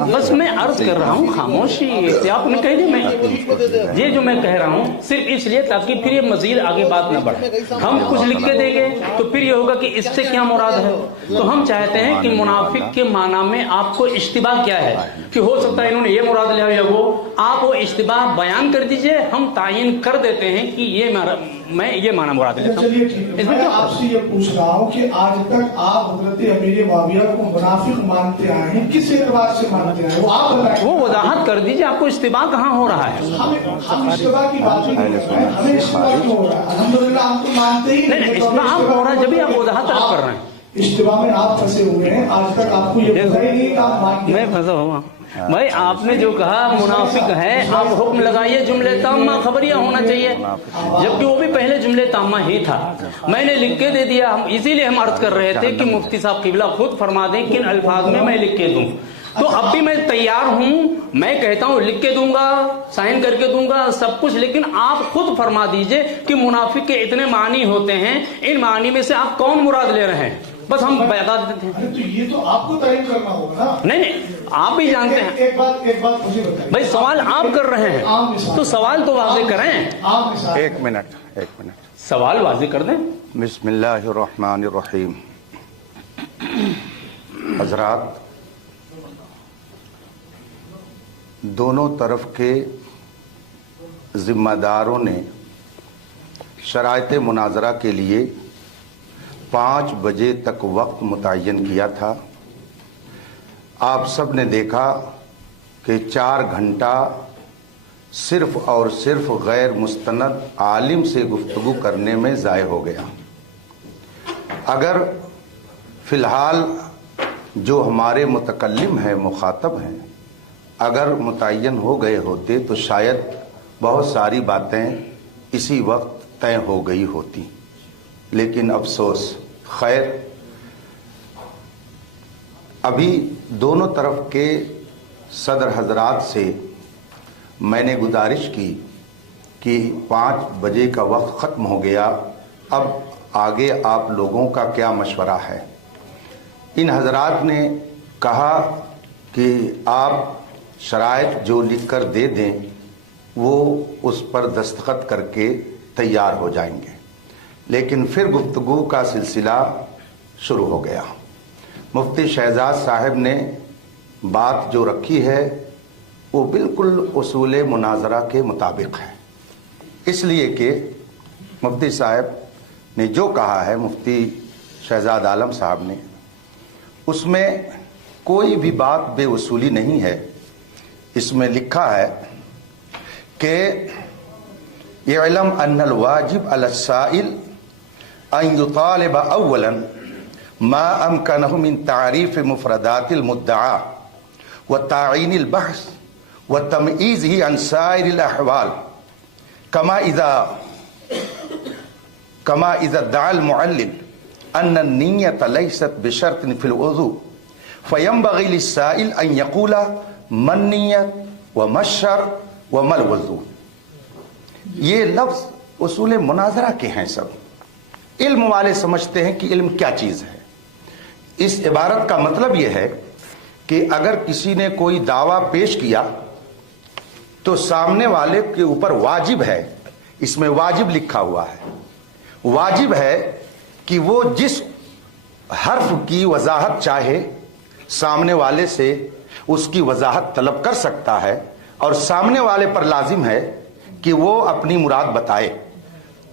बस मैं अर्ज कर रहा हूँ, खामोशी से आपने कह दिया। मैं ये जो मैं कह रहा हूँ सिर्फ इसलिए ताकि फिर ये मजीद आगे बात न बढ़े। हम कुछ लिख के देंगे तो फिर ये होगा कि इससे क्या मुराद है। तो हम चाहते हैं कि मुनाफिक के माना में आपको इश्तिबाह क्या है, कि हो सकता है इन्होंने ये मुराद लिया या वो, आप वो इश्तिबाह बयान कर दीजिए, हम तायन कर देते हैं कि मैं ये माना मुराद लेता हूँ। इसमें आपसे ये पूछ रहा हूँ कि आज तक आप हजरत अमीर मुआविया को मुनाफिक मानते आए हैं, किस एतबार से मानते हैं वो आप बताएं। वो वजाहत कर दीजिए, आपको इस्तिबाह कहाँ हो रहा है। हम इस्तिबाह की बात नहीं कर रहे हैं, हमें इस्तिबाह क्यों हो रहा है। अल्हम्दुलिल्लाह हम तो मानते ही नहीं। इस्तिबाह आप हो रहा है जब भी आप वजाहत कर रहे हैं। इस्तिबाह में आप फंसे हुए हैं, आज तक आपको ये पता ही नहीं कि आप मानते हैं। मैं फंसा हुआ भाई, आपने जो कहा मुनाफिक है, आप हुक्म लगाइए जुमले ताम्मा खबरिया होना चाहिए, जबकि वो भी पहले जुमले ताम्मा ही था। मैंने लिख के दे दिया। हम इसीलिए हम अर्ज कर रहे थे कि मुफ्ती साहब किबला खुद फरमा दें किन अल्फाज में मैं लिख के दूं। तो अब भी मैं तैयार हूं, मैं कहता हूं लिख के दूंगा, साइन करके दूंगा सब कुछ, लेकिन आप खुद फरमा दीजिए कि मुनाफिक के इतने मानी होते हैं, इन मानी में से आप कौन मुराद ले रहे हैं, बस हम बता देते हैं। तो ये तो आपको तयन करना होगा ना। नहीं आप भी जानते हैं। एक बात मुझे बताइए भाई, सवाल आप कर रहे हैं तो सवाल तो वाज़ेह करें। एक मिनट सवाल वाज़ेह कर दें। बिस्मिल्लाहिर्रहमानिर्रहीम। हजरात, दोनों तरफ के जिम्मेदारों ने शरायते मुनाजरा के लिए 5 बजे तक वक्त मुतय्यन किया था। आप सब ने देखा कि 4 घंटा सिर्फ और सिर्फ गैर मुस्तनद आलिम से गुफ्तगू करने में ज़ाय हो गया। अगर फ़िलहाल जो हमारे मुतकल्लिम हैं, मुखातब हैं, अगर मुतय्यन हो गए होते तो शायद बहुत सारी बातें इसी वक्त तय हो गई होती, लेकिन अफसोस। खैर, अभी दोनों तरफ के सदर हजरात से मैंने गुजारिश की कि 5 बजे का वक्त ख़त्म हो गया, अब आगे आप लोगों का क्या मशवरा है। इन हजरात ने कहा कि आप शराइत जो लिख कर दे दें वो उस पर दस्तखत करके तैयार हो जाएंगे, लेकिन फिर गुफ्तगू का सिलसिला शुरू हो गया। मुफ्ती शहजाद साहब ने बात जो रखी है वो बिल्कुल उसूल मुनाजरा के मुताबिक है, इसलिए कि मुफ्ती साहब ने जो कहा है, मुफ्ती शहजाद आलम साहब ने, उसमें कोई भी बात बेउसूली नहीं है। इसमें लिखा है कि यअलम अन्नल वाजिब अलस्साइल अन युतालिब अव्वलन मा अमकनहु मिन तारीफ मुफरदातिल मुद्दआ व तायीनिल बहस व तमयीज़िही अन साइरिल अहवाल कमा इज़ा दाअल मुअल्लिल अन्न नियत लैसत बिशर्तिन फिल वज़ू फयंबग़ी लिस्साइल अन यक़ूला मन नियत व मशर व मल वज़ू। ये लफ्ज़ उसूल मुनाजरा के हैं। सब इल्म वाले समझते हैं कि इल्म क्या चीज़ है। इस इबारत का मतलब यह है कि अगर किसी ने कोई दावा पेश किया तो सामने वाले के ऊपर वाजिब है, इसमें वाजिब लिखा हुआ है, वाजिब है कि वो जिस हर्फ की वजाहत चाहे सामने वाले से उसकी वजाहत तलब कर सकता है और सामने वाले पर लाजिम है कि वो अपनी मुराद बताए।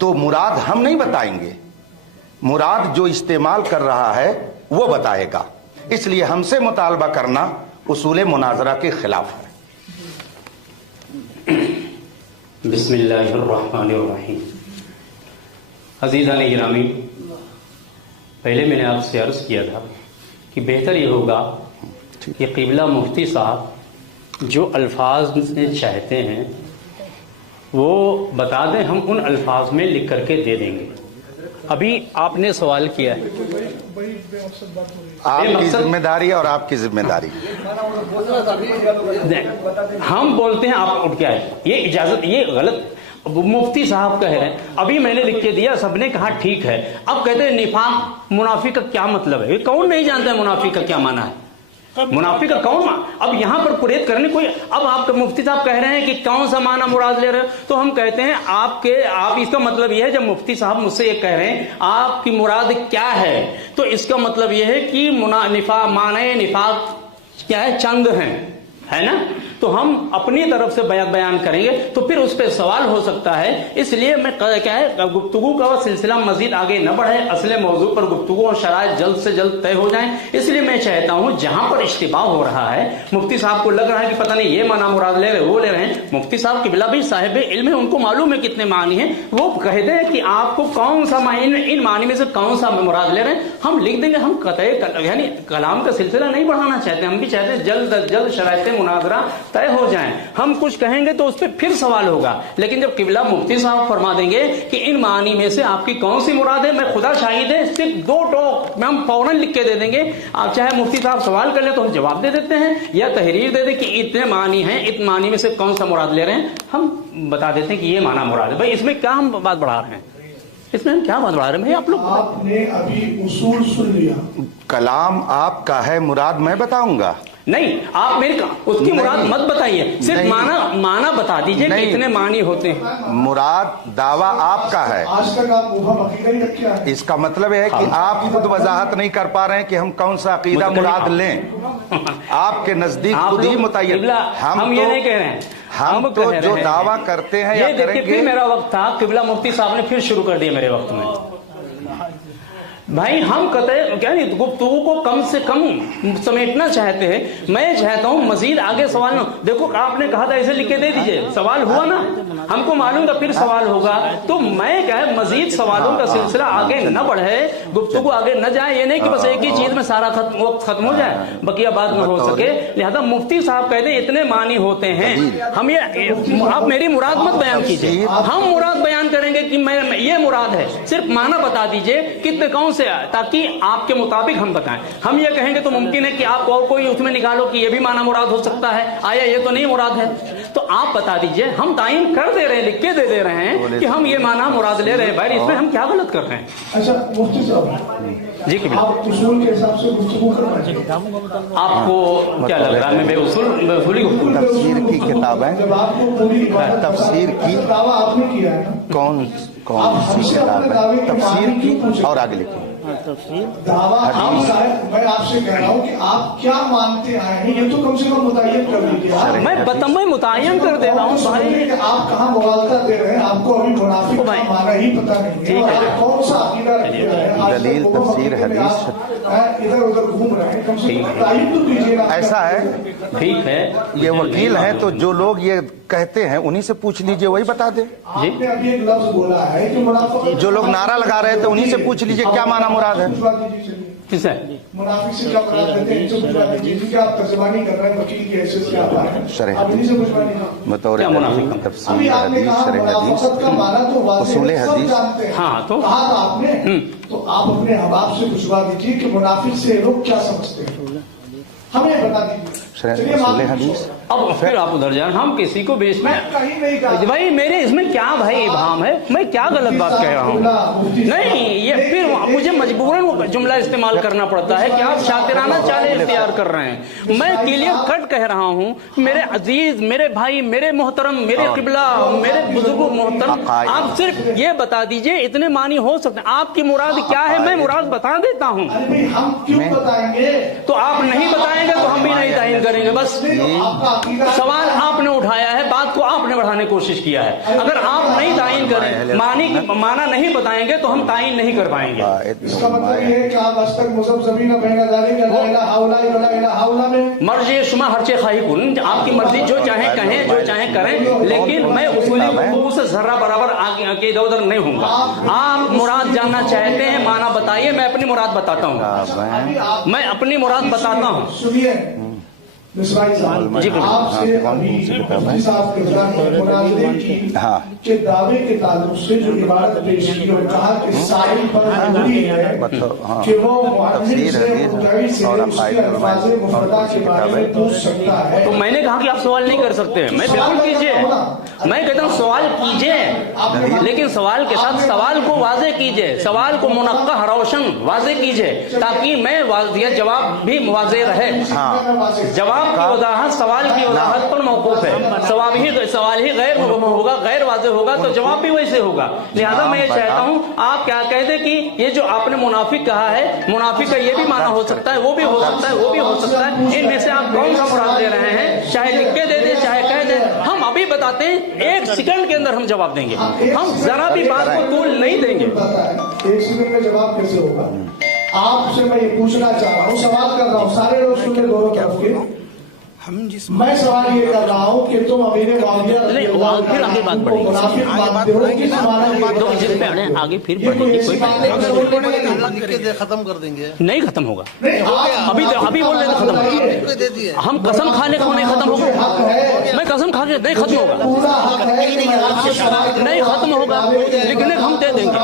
तो मुराद हम नहीं बताएंगे, मुराद जो इस्तेमाल कर रहा है वो बताएगा। इसलिए हमसे मुतालबा करना उसूल मुनाजरा के खिलाफ है। बिस्मिल्लाहिर्रहमानिर्रहीम। अज़ीज़ान गिरामी, पहले मैंने आपसे अर्ज़ किया था कि बेहतर ये होगा कि क़िबला मुफ्ती साहब जो अल्फाज से चाहते हैं वो बता दें, हम उन अल्फाज में लिख करके दे देंगे। अभी आपने सवाल किया है, आपकी जिम्मेदारी और आपकी जिम्मेदारी। हम बोलते हैं आप उठ के आए, ये इजाजत, ये गलत। मुफ्ती साहब कह रहे हैं, अभी मैंने लिख के दिया, सबने कहा ठीक है। अब कहते हैं निफाक मुनाफिक का क्या मतलब है? कौन नहीं जानता है मुनाफिक का क्या माना है? मुनाफिक का कौन अब यहाँ पर पुरेद करने कोई, अब आप मुफ्ती साहब कह रहे हैं कि कौन सा माना मुराद ले रहे हो, तो हम कहते हैं आप इसका मतलब यह है, जब मुफ्ती साहब मुझसे ये कह रहे हैं आपकी मुराद क्या है, तो इसका मतलब यह है कि माने निफाक क्या है, चंद है ना। तो हम अपनी तरफ से बयान करेंगे तो फिर उस पर सवाल हो सकता है। इसलिए मैं क्या है, गुफ्तगू का सिलसिला मजीद आगे न बढ़े, असले मौजू पर गुफ्तगू और शराइत जल्द से जल्द तय हो जाएं। इसलिए मैं चाहता हूं जहां पर इश्तिबाह हो रहा है, मुफ्ती साहब को लग रहा है कि पता नहीं ये माना मुराद ले रहे वो ले रहे हैं, मुफ्ती साहब किबला भी साहिब इल्म है, उनको मालूम है कितने मानी है, वो कह दें कि आपको कौन सा इन मानी में से कौन सा मुराद ले रहे हैं, हम लिख देंगे। हम कतई यानी कलाम का सिलसिला नहीं बढ़ाना चाहते, हम भी चाहते हैं जल्द अज जल्द शराइत मुनाजरा तय हो जाएं। हम कुछ कहेंगे तो उस पर फिर सवाल होगा, लेकिन जब किबला मुफ्ती साहब फरमा देंगे कि इन मानी में से आपकी कौन सी मुराद है, मैं खुदा शाहिद है, सिर्फ 2 टोक में हम फौरन लिख के दे देंगे। आप चाहे मुफ्ती साहब सवाल कर ले तो हम जवाब दे देते हैं, या तहरीर दे दे कि इतने मानी हैं, इतने मानी में से कौन सा मुराद ले रहे हैं, हम बता देते हैं कि ये माना मुराद है। भाई इसमें क्या हम बात बढ़ा रहे हैं, इसमें हम क्या बात बढ़ा रहे हैं भाई? आप लोग, आपने अभी उसूल सुन लिया, कलाम आपका है, मुराद मैं बताऊंगा। नहीं, आप मेरी उसकी मुराद मत बताइए, सिर्फ माना बता दीजिए कि इतने मानी होते हैं। मुराद दावा आपका है, आज तक आप मुबहम अकीदा ही रखा है। इसका मतलब है कि आप खुद वजाहत नहीं कर पा रहे हैं कि हम कौन सा अकीदा मुराद लें। आपके नजदीक खुद ही मुतय्यन। हम ये नहीं कह रहे हैं, हम तो जो दावा करते हैं या करेंगे। फिर मेरा वक्त था, किबला मुफ्ती साहब ने फिर शुरू कर दिया मेरे वक्त में। भाई हम कतई क्या नहीं, गुफ्तगू को कम से कम समेटना चाहते हैं। मैं चाहता हूं मजीद आगे सवाल न, देखो आपने कहा था ऐसे लिख के दे दीजिए, सवाल हुआ ना, हमको मालूम था फिर सवाल होगा, तो मैं क्या है मजीद सवालों का सिलसिला आगे न बढ़े, गुफ्तगू आगे न जाए। ये नहीं कि बस एक ही चीज में सारा वक्त खत्म हो जाए, बकिया बात न हो सके। लिहाजा मुफ्ती साहब कहते हैं इतने मानी होते हैं, हम ये आप मेरी मुराद मत बयान कीजिए, हम मुराद बयान करेंगे कि मैं ये मुराद है, सिर्फ माना बता दीजिए कितने कौन से, ताकि आपके मुताबिक हम बताएं। हम ये कहेंगे तो मुमकिन है कि आप और कोई उसमें निकालो कि ये भी माना मुराद हो सकता है, आया ये तो नहीं मुराद है, तो आप बता दीजिए। हम तायीन कर दे रहे हैं, लिख के दे रहे हैं कि हम ये माना मुराद ले रहे हैं। भाई इसमें हम क्या गलत कर रहे हैं? अच्छा मुफ्ती साहब जी किबला, आप उसूल के हिसाब से गुफ्तगू कर रहे हैं, आपको क्या लग रहा है? मैं बेउसूली तफसीर की किताब है, जब आपको पूरी तफसीर की दावा आपने किया है ना, कौन सी किताब है? तफसीर की और आगे लिखी दावा मैं आपसे कह रहा हूँ कि आप क्या मानते आए हैं, ये तो कम से कम मुतय्यन कर लीजिए। मैं मुतय्यन कर दे रहा हूँ भाई, आप कहाँ मुगालता दे रहे हैं, आपको अभी मुनाफिक का माना ही पता नहीं है, कौन सा अकीदा रखे हैं, दलील तफसीर हदीस इधर उधर घूम रहे हैं, कम से कम तारीफ तो कीजिए ना। ऐसा है, ठीक है, ये वकील हैं तो जो लोग ये कहते हैं उन्हीं से पूछ लीजिए, वही बता दे। आपने अभी एक लफ्ज बोला है कि मुनाफिक, जो लोग नारा लगा रहे थे उन्हीं से पूछ लीजिए क्या माना मुराद है। किस है मुनाफिक से क्या मुराद देते हैं, आप तर्जुमानी कर रहे हैं, वकील की हैसियत से आप आए हैं, आप इन्हीं से पूछवानी बतौर तफसीर हदीस, शरह हदीस, उसूल हदीस। हाँ तो कहा था आपने, तो आप अपने हबाब से पूछवा दीजिए कि मुनाफिक से लोग क्या समझते हैं, हमें बता दीजिए। उसूल हदीस अब फिर आप उधर जाए, हम किसी को भी इसमें कहीं नहीं कहा भाई मेरे इसमें क्या भाई इबाहम है, मैं क्या गलत बात कह रहा हूँ? नहीं, ये फिर मुझे मजबूरन जुमला इस्तेमाल करना पड़ता है कि आप शातिराना चालें इख्तियार कर रहे हैं। मैं क्लियर कट कह रहा हूँ, मेरे अजीज, मेरे भाई, मेरे मोहतरम, मेरे किबला, मेरे बुजुर्गों मोहतरम, आप सिर्फ ये बता दीजिए इतने मानी हो सकते हैं, आपकी मुराद क्या है, मैं मुराद बता देता हूँ। हम क्यों बताएंगे? तो आप नहीं बताएंगे तो हम भी नहीं तायीन करेंगे। बस सवाल आपने उठाया है, बात को आपने बढ़ाने की कोशिश किया है। अगर आप नहीं तायीन करें, माना नहीं बताएंगे तो हम तायीन नहीं कर पाएंगे। इसका मतलब ये है कि आप आज तक मुज़ब्ज़बीन बहना में मर्जी शुमा हरचे खाही कुन, आपकी मर्जी, जो चाहे कहें, जो चाहे करें, लेकिन मैं उसूली गुफ्तगू से जर्रा बराबर आगे इधर उधर नहीं हूँगा। आप मुराद जानना चाहते हैं, माना बताइए, मैं अपनी मुराद बताता हूँ, मैं अपनी मुराद बताता हूँ। सुनिए मिसबाई साहब, आपसे अभी मुफ्ती साहब के खिलाफ मुनाज़रे के दावे के ताल्लुक से जो इबारत पेश की और कहा कि साहिल पर जरूरी है कि वो मुअल्लिम से मुद्दई से उसके अल्फाज़े मुफ़रदा के बारे में पूछ सकता है। तो मैंने कहा कि आप सवाल नहीं कर सकते, मैं बिल्कुल कीजिए, मैं कहता हूँ सवाल कीजिए, लेकिन सवाल के साथ सवाल को वाज़े कीजिए, सवाल को मुनक्का रोशन वाज़े कीजिए, ताकि मैं जवाब भी वाज़े रहे। जवाब की वजाहत सवाल की वजाहत पर मौकूफ है, सवाल ही गैर होगा, गैर वाज़े होगा तो जवाब भी वैसे होगा। लिहाजा मैं ये चाहता हूँ आप क्या कहते कि ये जो आपने मुनाफिक कहा है, मुनाफिक का ये भी माना हो सकता है, वो भी हो सकता है, वो भी हो सकता है, इनमें से आप कौन सा मुराद दे रहे हैं? चाहे लिख के दे दे, चाहे कह दे, हम अभी बताते हैं, 1 सेकंड के अंदर हम जवाब देंगे, हम जरा भी बात को तूल नहीं देंगे। 1 सेकंड में जवाब कैसे होगा? आपसे मैं ये पूछना चाह रहा हूँ, सवाल कर रहा हूँ, सारे लोग सुने दोनों तरफ के। मैं सवाल ये कर रहा हूँ कि तुम अमीर मुआविया फिर आगे बात बढ़ेगी, मुनाफिक मानते हो, किस माना ये आगे फिर बढ़ेगी, कोई खत्म कर देंगे, नहीं खत्म होगा, अभी बोल रहे थे खत्म होगा, हम कसम खाने को नहीं खत्म होगा, मैं कसम खा के नहीं खत्म होगा, नहीं खत्म होगा, लिखने हम दे देंगे,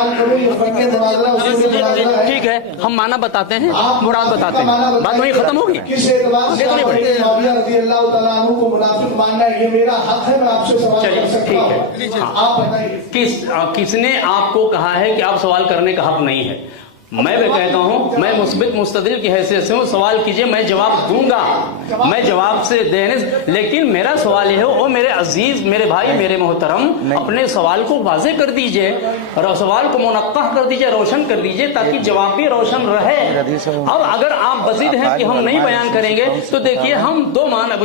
ठीक है, हम माना बताते हैं, मुराद बताते हैं, बात वही खत्म होगी, नहीं बढ़ेगी। अल्लाह ताला को मुनाफिक मानना है, ये मेरा हक है, मैं आपसे सवाल कर सकता हूं। आप बताइए किसने आपको कहा है कि आप सवाल करने का हक नहीं है? मैं भी कहता हूं, मैं मुस्बित मुस्तदिल की हैसियत से हूं, सवाल कीजिए, मैं जवाब दूंगा, मैं जवाब से देने, लेकिन मेरा सवाल यह है, ओ मेरे अजीज, मेरे भाई, मेरे मोहतरम, अपने सवाल को वाज़े कर दीजिए और सवाल को मुनक्का कर दीजिए, रोशन कर दीजिए, ताकि जवाब भी रोशन रहे। अब अगर आप बज़ीद हैं कि हम नहीं बयान करेंगे, तो देखिए हम 2 माना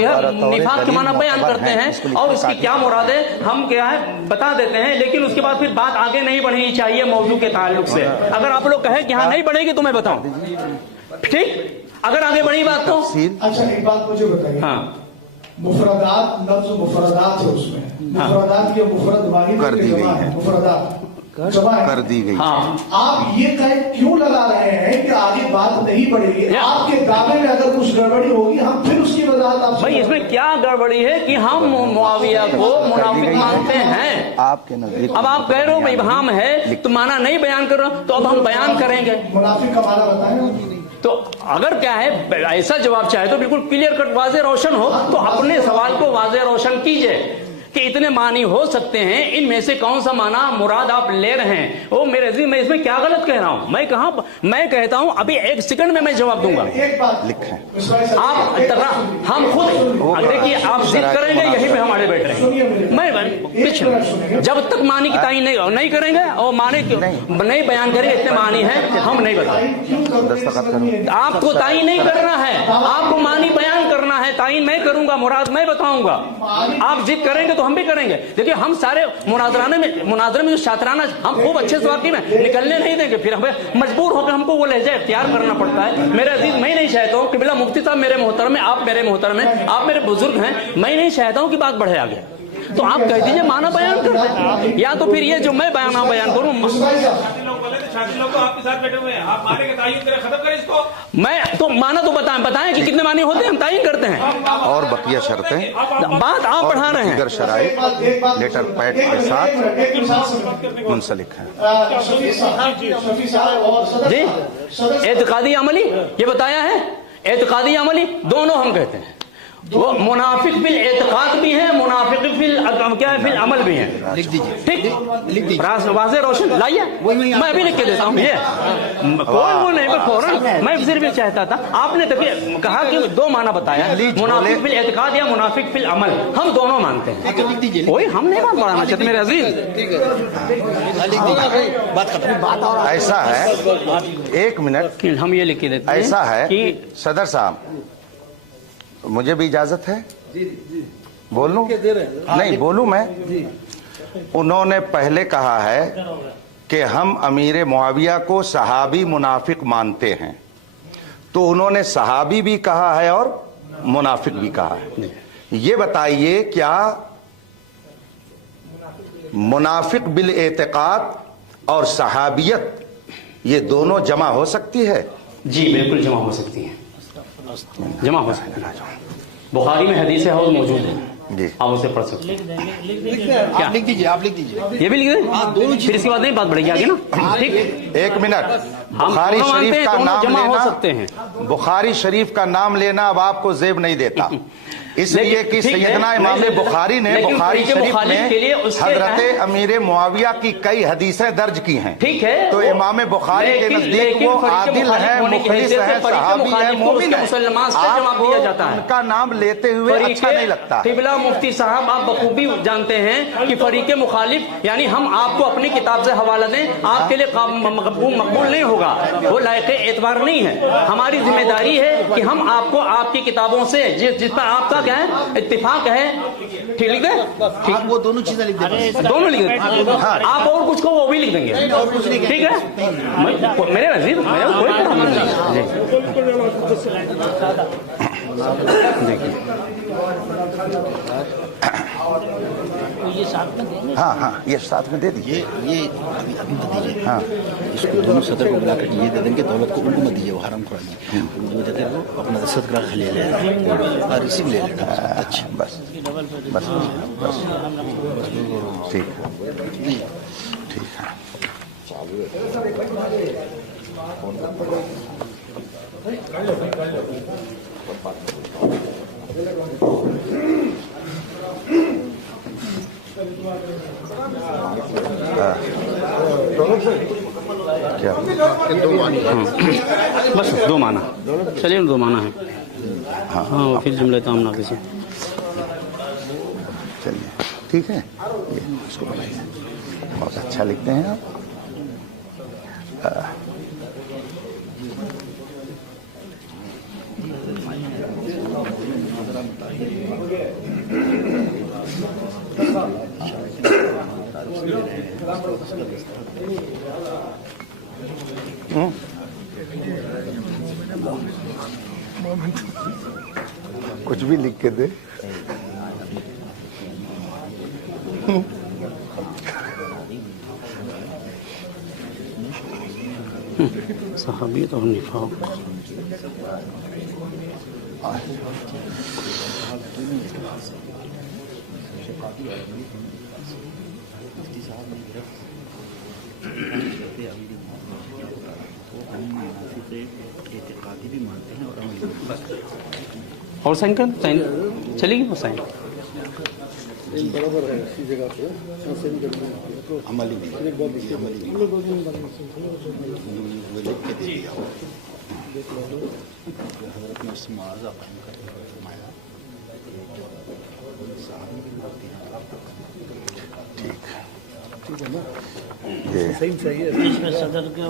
निफाक के माना बयान करते हैं और इसकी क्या मुराद है हम क्या है बता देते हैं, लेकिन उसके बाद फिर बात आगे नहीं बढ़नी चाहिए मौजू के ताल्लुक से। अगर आप लोग कहें यहाँ नहीं बढ़ेगी तो मैं बताऊं, ठीक? अगर आगे बढ़ी बात तो अच्छा एक बात मुझे बताइए, हाँ, मुफरदात, लफ्ज़ मुफरदात है उसमें, मुफरदात ये मुफरद वाहिद कर दी गई है, मुफरदात कर दी गई। हाँ, आप ये कह क्यों लगा रहे हैं कि आगे बात नहीं बढ़ेगी? आपके दावे में अगर कुछ गड़बड़ी होगी हम फिर उसकी वजाहत आप भाई इसमें क्या गड़बड़ी है कि हम मुआविया को मुनाफिक मानते हैं आपके नजदीक। अब आप कह रहे हो इबहाम है तो माना नहीं बयान कर रहे हो, तो अब हम बयान करेंगे। मुनाफिक का माना बताएं। तो अगर क्या है ऐसा जवाब चाहे तो बिल्कुल क्लियर कट वाज़े रोशन हो, तो अपने सवाल को वाज़े रोशन कीजिए कि इतने मानी हो सकते हैं, इनमें से कौन सा माना मुराद आप ले रहे हैं। ओ मेरे अजीज, मैं इसमें क्या गलत कह रहा हूं? मैं कहता हूं अभी 1 सेकंड में मैं जवाब दूंगा। एक बात लिखें आप हम खुद देखिए, आप जिद करेंगे यहीं पे हमारे बैठ रहे हैं। मैं पीछे जब तक मानी की तायीन नहीं करेंगे और माने नहीं बयान करेंगे इतने मानी है, हम नहीं बताएंगे। आपको तायीन नहीं करना है, आपको मानी बयान करना है, तायीन मैं करूंगा, मुराद मैं बताऊंगा। आप जिद करेंगे तो हम भी करेंगे। देखिए हम सारे मुनाजरे में जो शातिराना हम खूब अच्छे से वाकई में निकलने नहीं देंगे, फिर हमें मजबूर होकर हमको वो लहजा इख्तियार करना पड़ता है। मेरे अजीज, मैं नहीं चाहता हूँ कि बिला मुफ्ती साहब मेरे मोहतरम है, आप मेरे मोहतरम है, आप मेरे बुजुर्ग हैं, मैं नहीं चाहता हूँ कि बात बढ़े आगे। तो आप कह दीजिए माना बयान कर दें, या तो फिर ये जो मैं बयान करूँ। लोग आपके साथ बैठे हुए हैं, आप माने के तायीन करें, खत्म करें इसको। मैं तो माना तो बताएं कि कितने मानी होते हैं, हम तायीन करते हैं और बकिया शर्तें बात आप बढ़ा रहे हैं। शराइत लेटर पैड के साथ मुंसलिक है जी। एतकादी अमली ये बताया है, एतकादी अमली दोनों हम कहते हैं। وہ منافق فی الاعتقاد بھی ہیں، منافق فی العمل بھی ہیں. لکھ دیجیے. ٹھیک، واضح روشن لائیے، میں ابھی لکھ کے دیتا ہوں. یہ کوئی وہ نہیں، فوراً میں صرف یہ چاہتا تھا. آپ نے تبھی کہا کہ دو معنی بتایا، منافق فی الاعتقاد یا منافق فی العمل. ہم دونوں مانتے ہیں، کوئی ہم نہیں بات بڑھانا چاہتے میرے عزیز. ایسا ہے، ایک منٹ، ہم یہ لکھ کے دیتے ہیں. ایسا ہے کہ صدر صاحب، مجھے بھی اجازت ہے بولوں؟ نہیں بولوں میں. انہوں نے پہلے کہا ہے کہ ہم امیر معاویہ کو صحابی منافق مانتے ہیں، تو انہوں نے صحابی بھی کہا ہے اور منافق بھی کہا ہے. یہ بتائیے کیا منافق بالاعتقاد اور صحابیت یہ دونوں جمع ہو سکتی ہے؟ جی بالکل جمع ہو سکتی ہیں، جمع ہو سکتی ہے. بخاری میں حدیث ہے اور موجود ہے، جی آپ اسے پڑھ سکتے ہیں. آپ لکھ دیجیے، آپ لکھ دیجیے. یہ بھی لکھ دیں، پھر اس کے بعد نہیں بات بڑھے گی آگے نا. ٹھیک، ایک منٹ. بخاری شریف کا نام جمع ہو لینا، سکتے ہیں. بخاری شریف کا نام لینا اب آپ کو زیب نہیں دیتا، اس لیے کہ سیدنا امام بخاری نے بخاری شریف میں حضرت امیر معاویہ کی کئی حدیثیں درج کی ہیں. ٹھیک ہے، تو امام بخاری کے نزدیک وہ عادل ہیں، مخلص ہیں، صحابی ہیں، مومن ہیں. آپ کو ان کا نام لیتے ہوئے اچھا نہیں لگتا. قبلہ مفتی صاحب آپ بخوبی جانتے ہیں کہ فریق مخالف، یعنی ہم آپ کو اپنی کتاب سے حوالہ دیں، آپ کے لیے مقبول نہیں ہوگا، وہ لائق اعتبار نہیں ہے. ہماری ذمہ داری ہے کہ ہم آپ کو آپ کی کتابوں سے جس پر آپ کا کیا ہے اتفاق ہے، ٹھیک لکھ دیں. وہ دونوں چیزیں لکھ دیں، دونوں لکھ دیں. آپ اور کچھ کو وہ بھی لکھ دیں گے، ٹھیک ہے. میرے عزیز کوئی پرابلم نہیں. یہ ساتھ میں دیں گے. ہاں ہاں یہ ساتھ میں دے دیجیے. یہ ابھی مت دیجیے. ہاں اس کو دونوں صدر کو بلا کر یہ دے دیں کہ دولت کو ان کو مت دیجیے، وہ حرام خوراک وہ دے دیں، وہ اپنا صدقہ لے لینا اور ریسیو لے لینا. اچھا بس بس بس ٹھیک ہے، ٹھیک ہے. کیا بس دو معنی، چلیے دو معنی ہے. ہاں پھر جملے تام ناقص ہے. چلیے ٹھیک ہے، اس کو بنائیے. بہت اچھا لکھتے ہیں آپ. کچھ بھی لکھ کے دے. صحابیت اور نفاق. اور سائن کر سائن چلے گی وہ سائن برابر ہے اسی جگہ پہ عملی لکھ کے دے دیا. حضرت نے اس سے معاوضہ قائم کر کے فرمایا اس میں صدر کے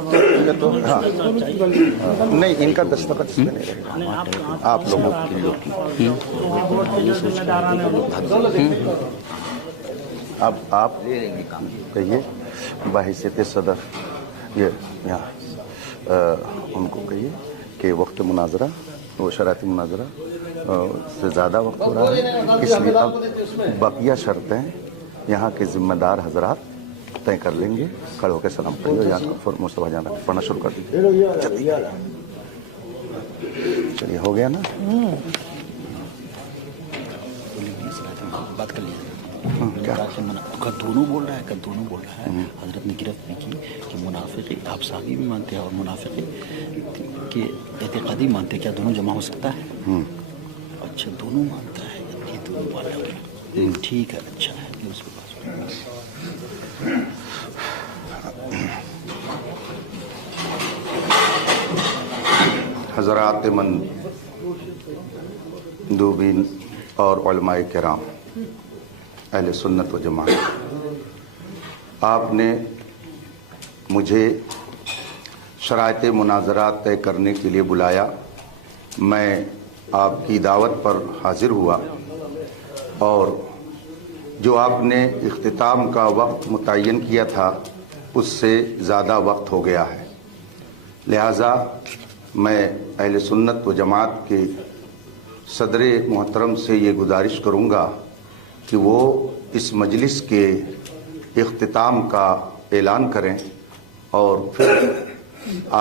نہیں، ان کا دستخط اس میں نہیں رہے گا، آپ لوگوں کی. اب آپ کہیے بحیثیت صدر، یہ یہاں ان کو کہیے کہ وقت مناظرہ، وہ شرائط مناظرہ سے زیادہ وقت ہو رہا ہے، اس لیے اب بقیہ شرطیں یہاں کے ذمہ دار حضرات طے کر لیں گے. کھڑے ہو کے سلام پڑھیے، یہاں مصطفیٰ جانا پڑھنا شروع کر دیجیے. چلیے ہو گیا نا. بات کر لیا دونوں بول رہا ہے، دونوں بول رہا ہے. حضرت نے گرفت نہیں کی کہ منافقی آپ صحابی بھی مانتے ہیں اور منافقی کہ اعتقادی مانتے، کیا دونوں جمع ہو سکتا ہے؟ اچھا دونوں مانتا ہے یہ دونوں والا ٹھیک ہے اچھا ہے اس کے پاس حضرات مندوبین اور علماء کرام اہل سنت و جماعت، آپ نے مجھے شرائط مناظرات طے کرنے کے لیے بلایا، میں آپ کی دعوت پر حاضر ہوا اور جو آپ نے اختتام کا وقت متعین کیا تھا اس سے زیادہ وقت ہو گیا ہے، لہٰذا میں اہل سنت و جماعت کے صدر محترم سے یہ گزارش کروں گا کہ وہ اس مجلس کے اختتام کا اعلان کریں اور پھر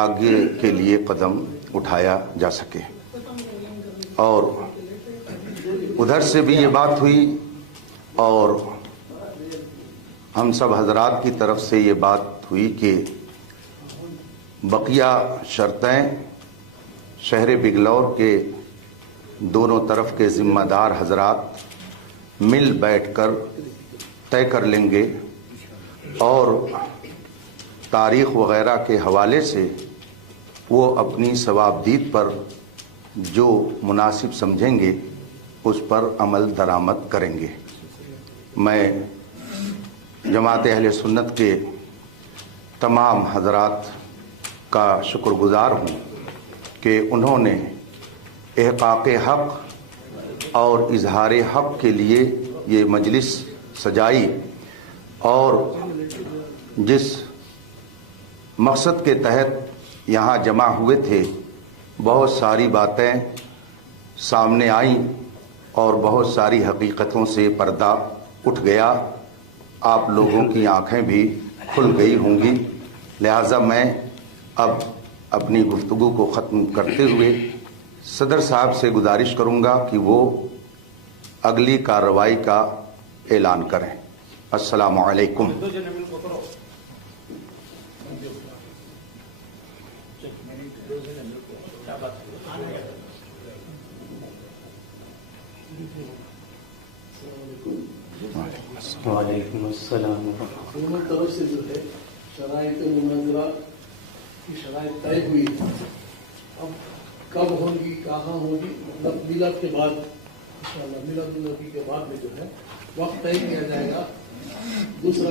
آگے کے لیے قدم اٹھایا جا سکے۔ اور ادھر سے بھی یہ بات ہوئی اور ہم سب حضرات کی طرف سے یہ بات ہوئی کہ بقیہ شرطیں شہر بگلور کے دونوں طرف کے ذمہ دار حضرات مل بیٹھ کر طے کر لیں گے اور تاریخ وغیرہ کے حوالے سے وہ اپنی ثوابدید پر جو مناسب سمجھیں گے اس پر عمل درآمد کریں گے۔ میں جماعت اہل سنت کے تمام حضرات کا شکر گزار ہوں کہ انہوں نے احقاق حق اور اظہار حق کے لیے یہ مجلس سجائی اور جس مقصد کے تحت یہاں جمع ہوئے تھے بہت ساری باتیں سامنے آئیں اور بہت ساری حقیقتوں سے پردہ اٹھ گیا، آپ لوگوں کی آنکھیں بھی کھل گئی ہوں گی، لہٰذا میں اب اپنی گفتگو کو ختم کرتے ہوئے صدر صاحب سے گزارش کروں گا کہ وہ اگلی کارروائی کا اعلان کریں۔ السلام علیکم۔ وعلیکم السلام۔ دونوں طرف سے جو ہے شرائط مناظرہ کی شرائط طے ہوئی، اب کب ہوگی کہاں ہوگی، مطلب میلاد کے بعد انشاءاللہ میلاد النبی کے بعد میں جو ہے وقت طے کیا جائے گا۔ دوسرا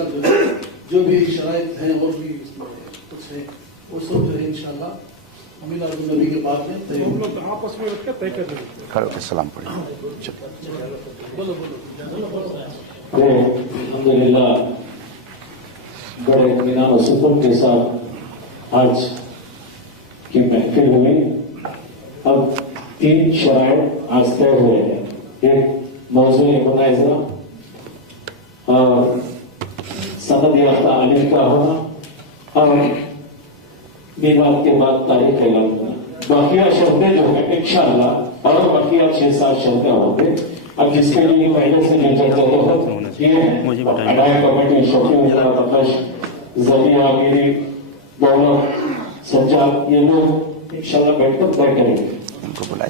جو بھی شرائط ہیں اور بھی اس میں کچھ ہے وہ سب جو ہے انشاءاللہ میلاد النبی کے بعد میں طے ہوگی۔ آپس میں رکھ کے طے کر دیں گے۔ کھڑے ہو کے سلام پڑھیں۔ الحمدللہ بڑے اطمینان و سکون کے ساتھ آج کی محفل ہوئی۔ اب 3 شرائط آج طے ہوئے ہیں، ایک موضوع مناظرہ اور سند یافتہ عالم کا ہونا اور میلاد کے بعد تاریخ اعلان ہونا۔ باقیہ شرطیں جو ہیں انشاءاللہ اور باقیہ 6-7 شرطیں ہوں گے۔ اب جس کے لیے پہلے سے جو چرچا ہو یہ ادائے کمیٹی شفیع وزارت اقش زمین عامری دولت سجاد یہ لوگ انشاءاللہ بیٹھ کر طے کریں گے۔ ان کو بلائیے۔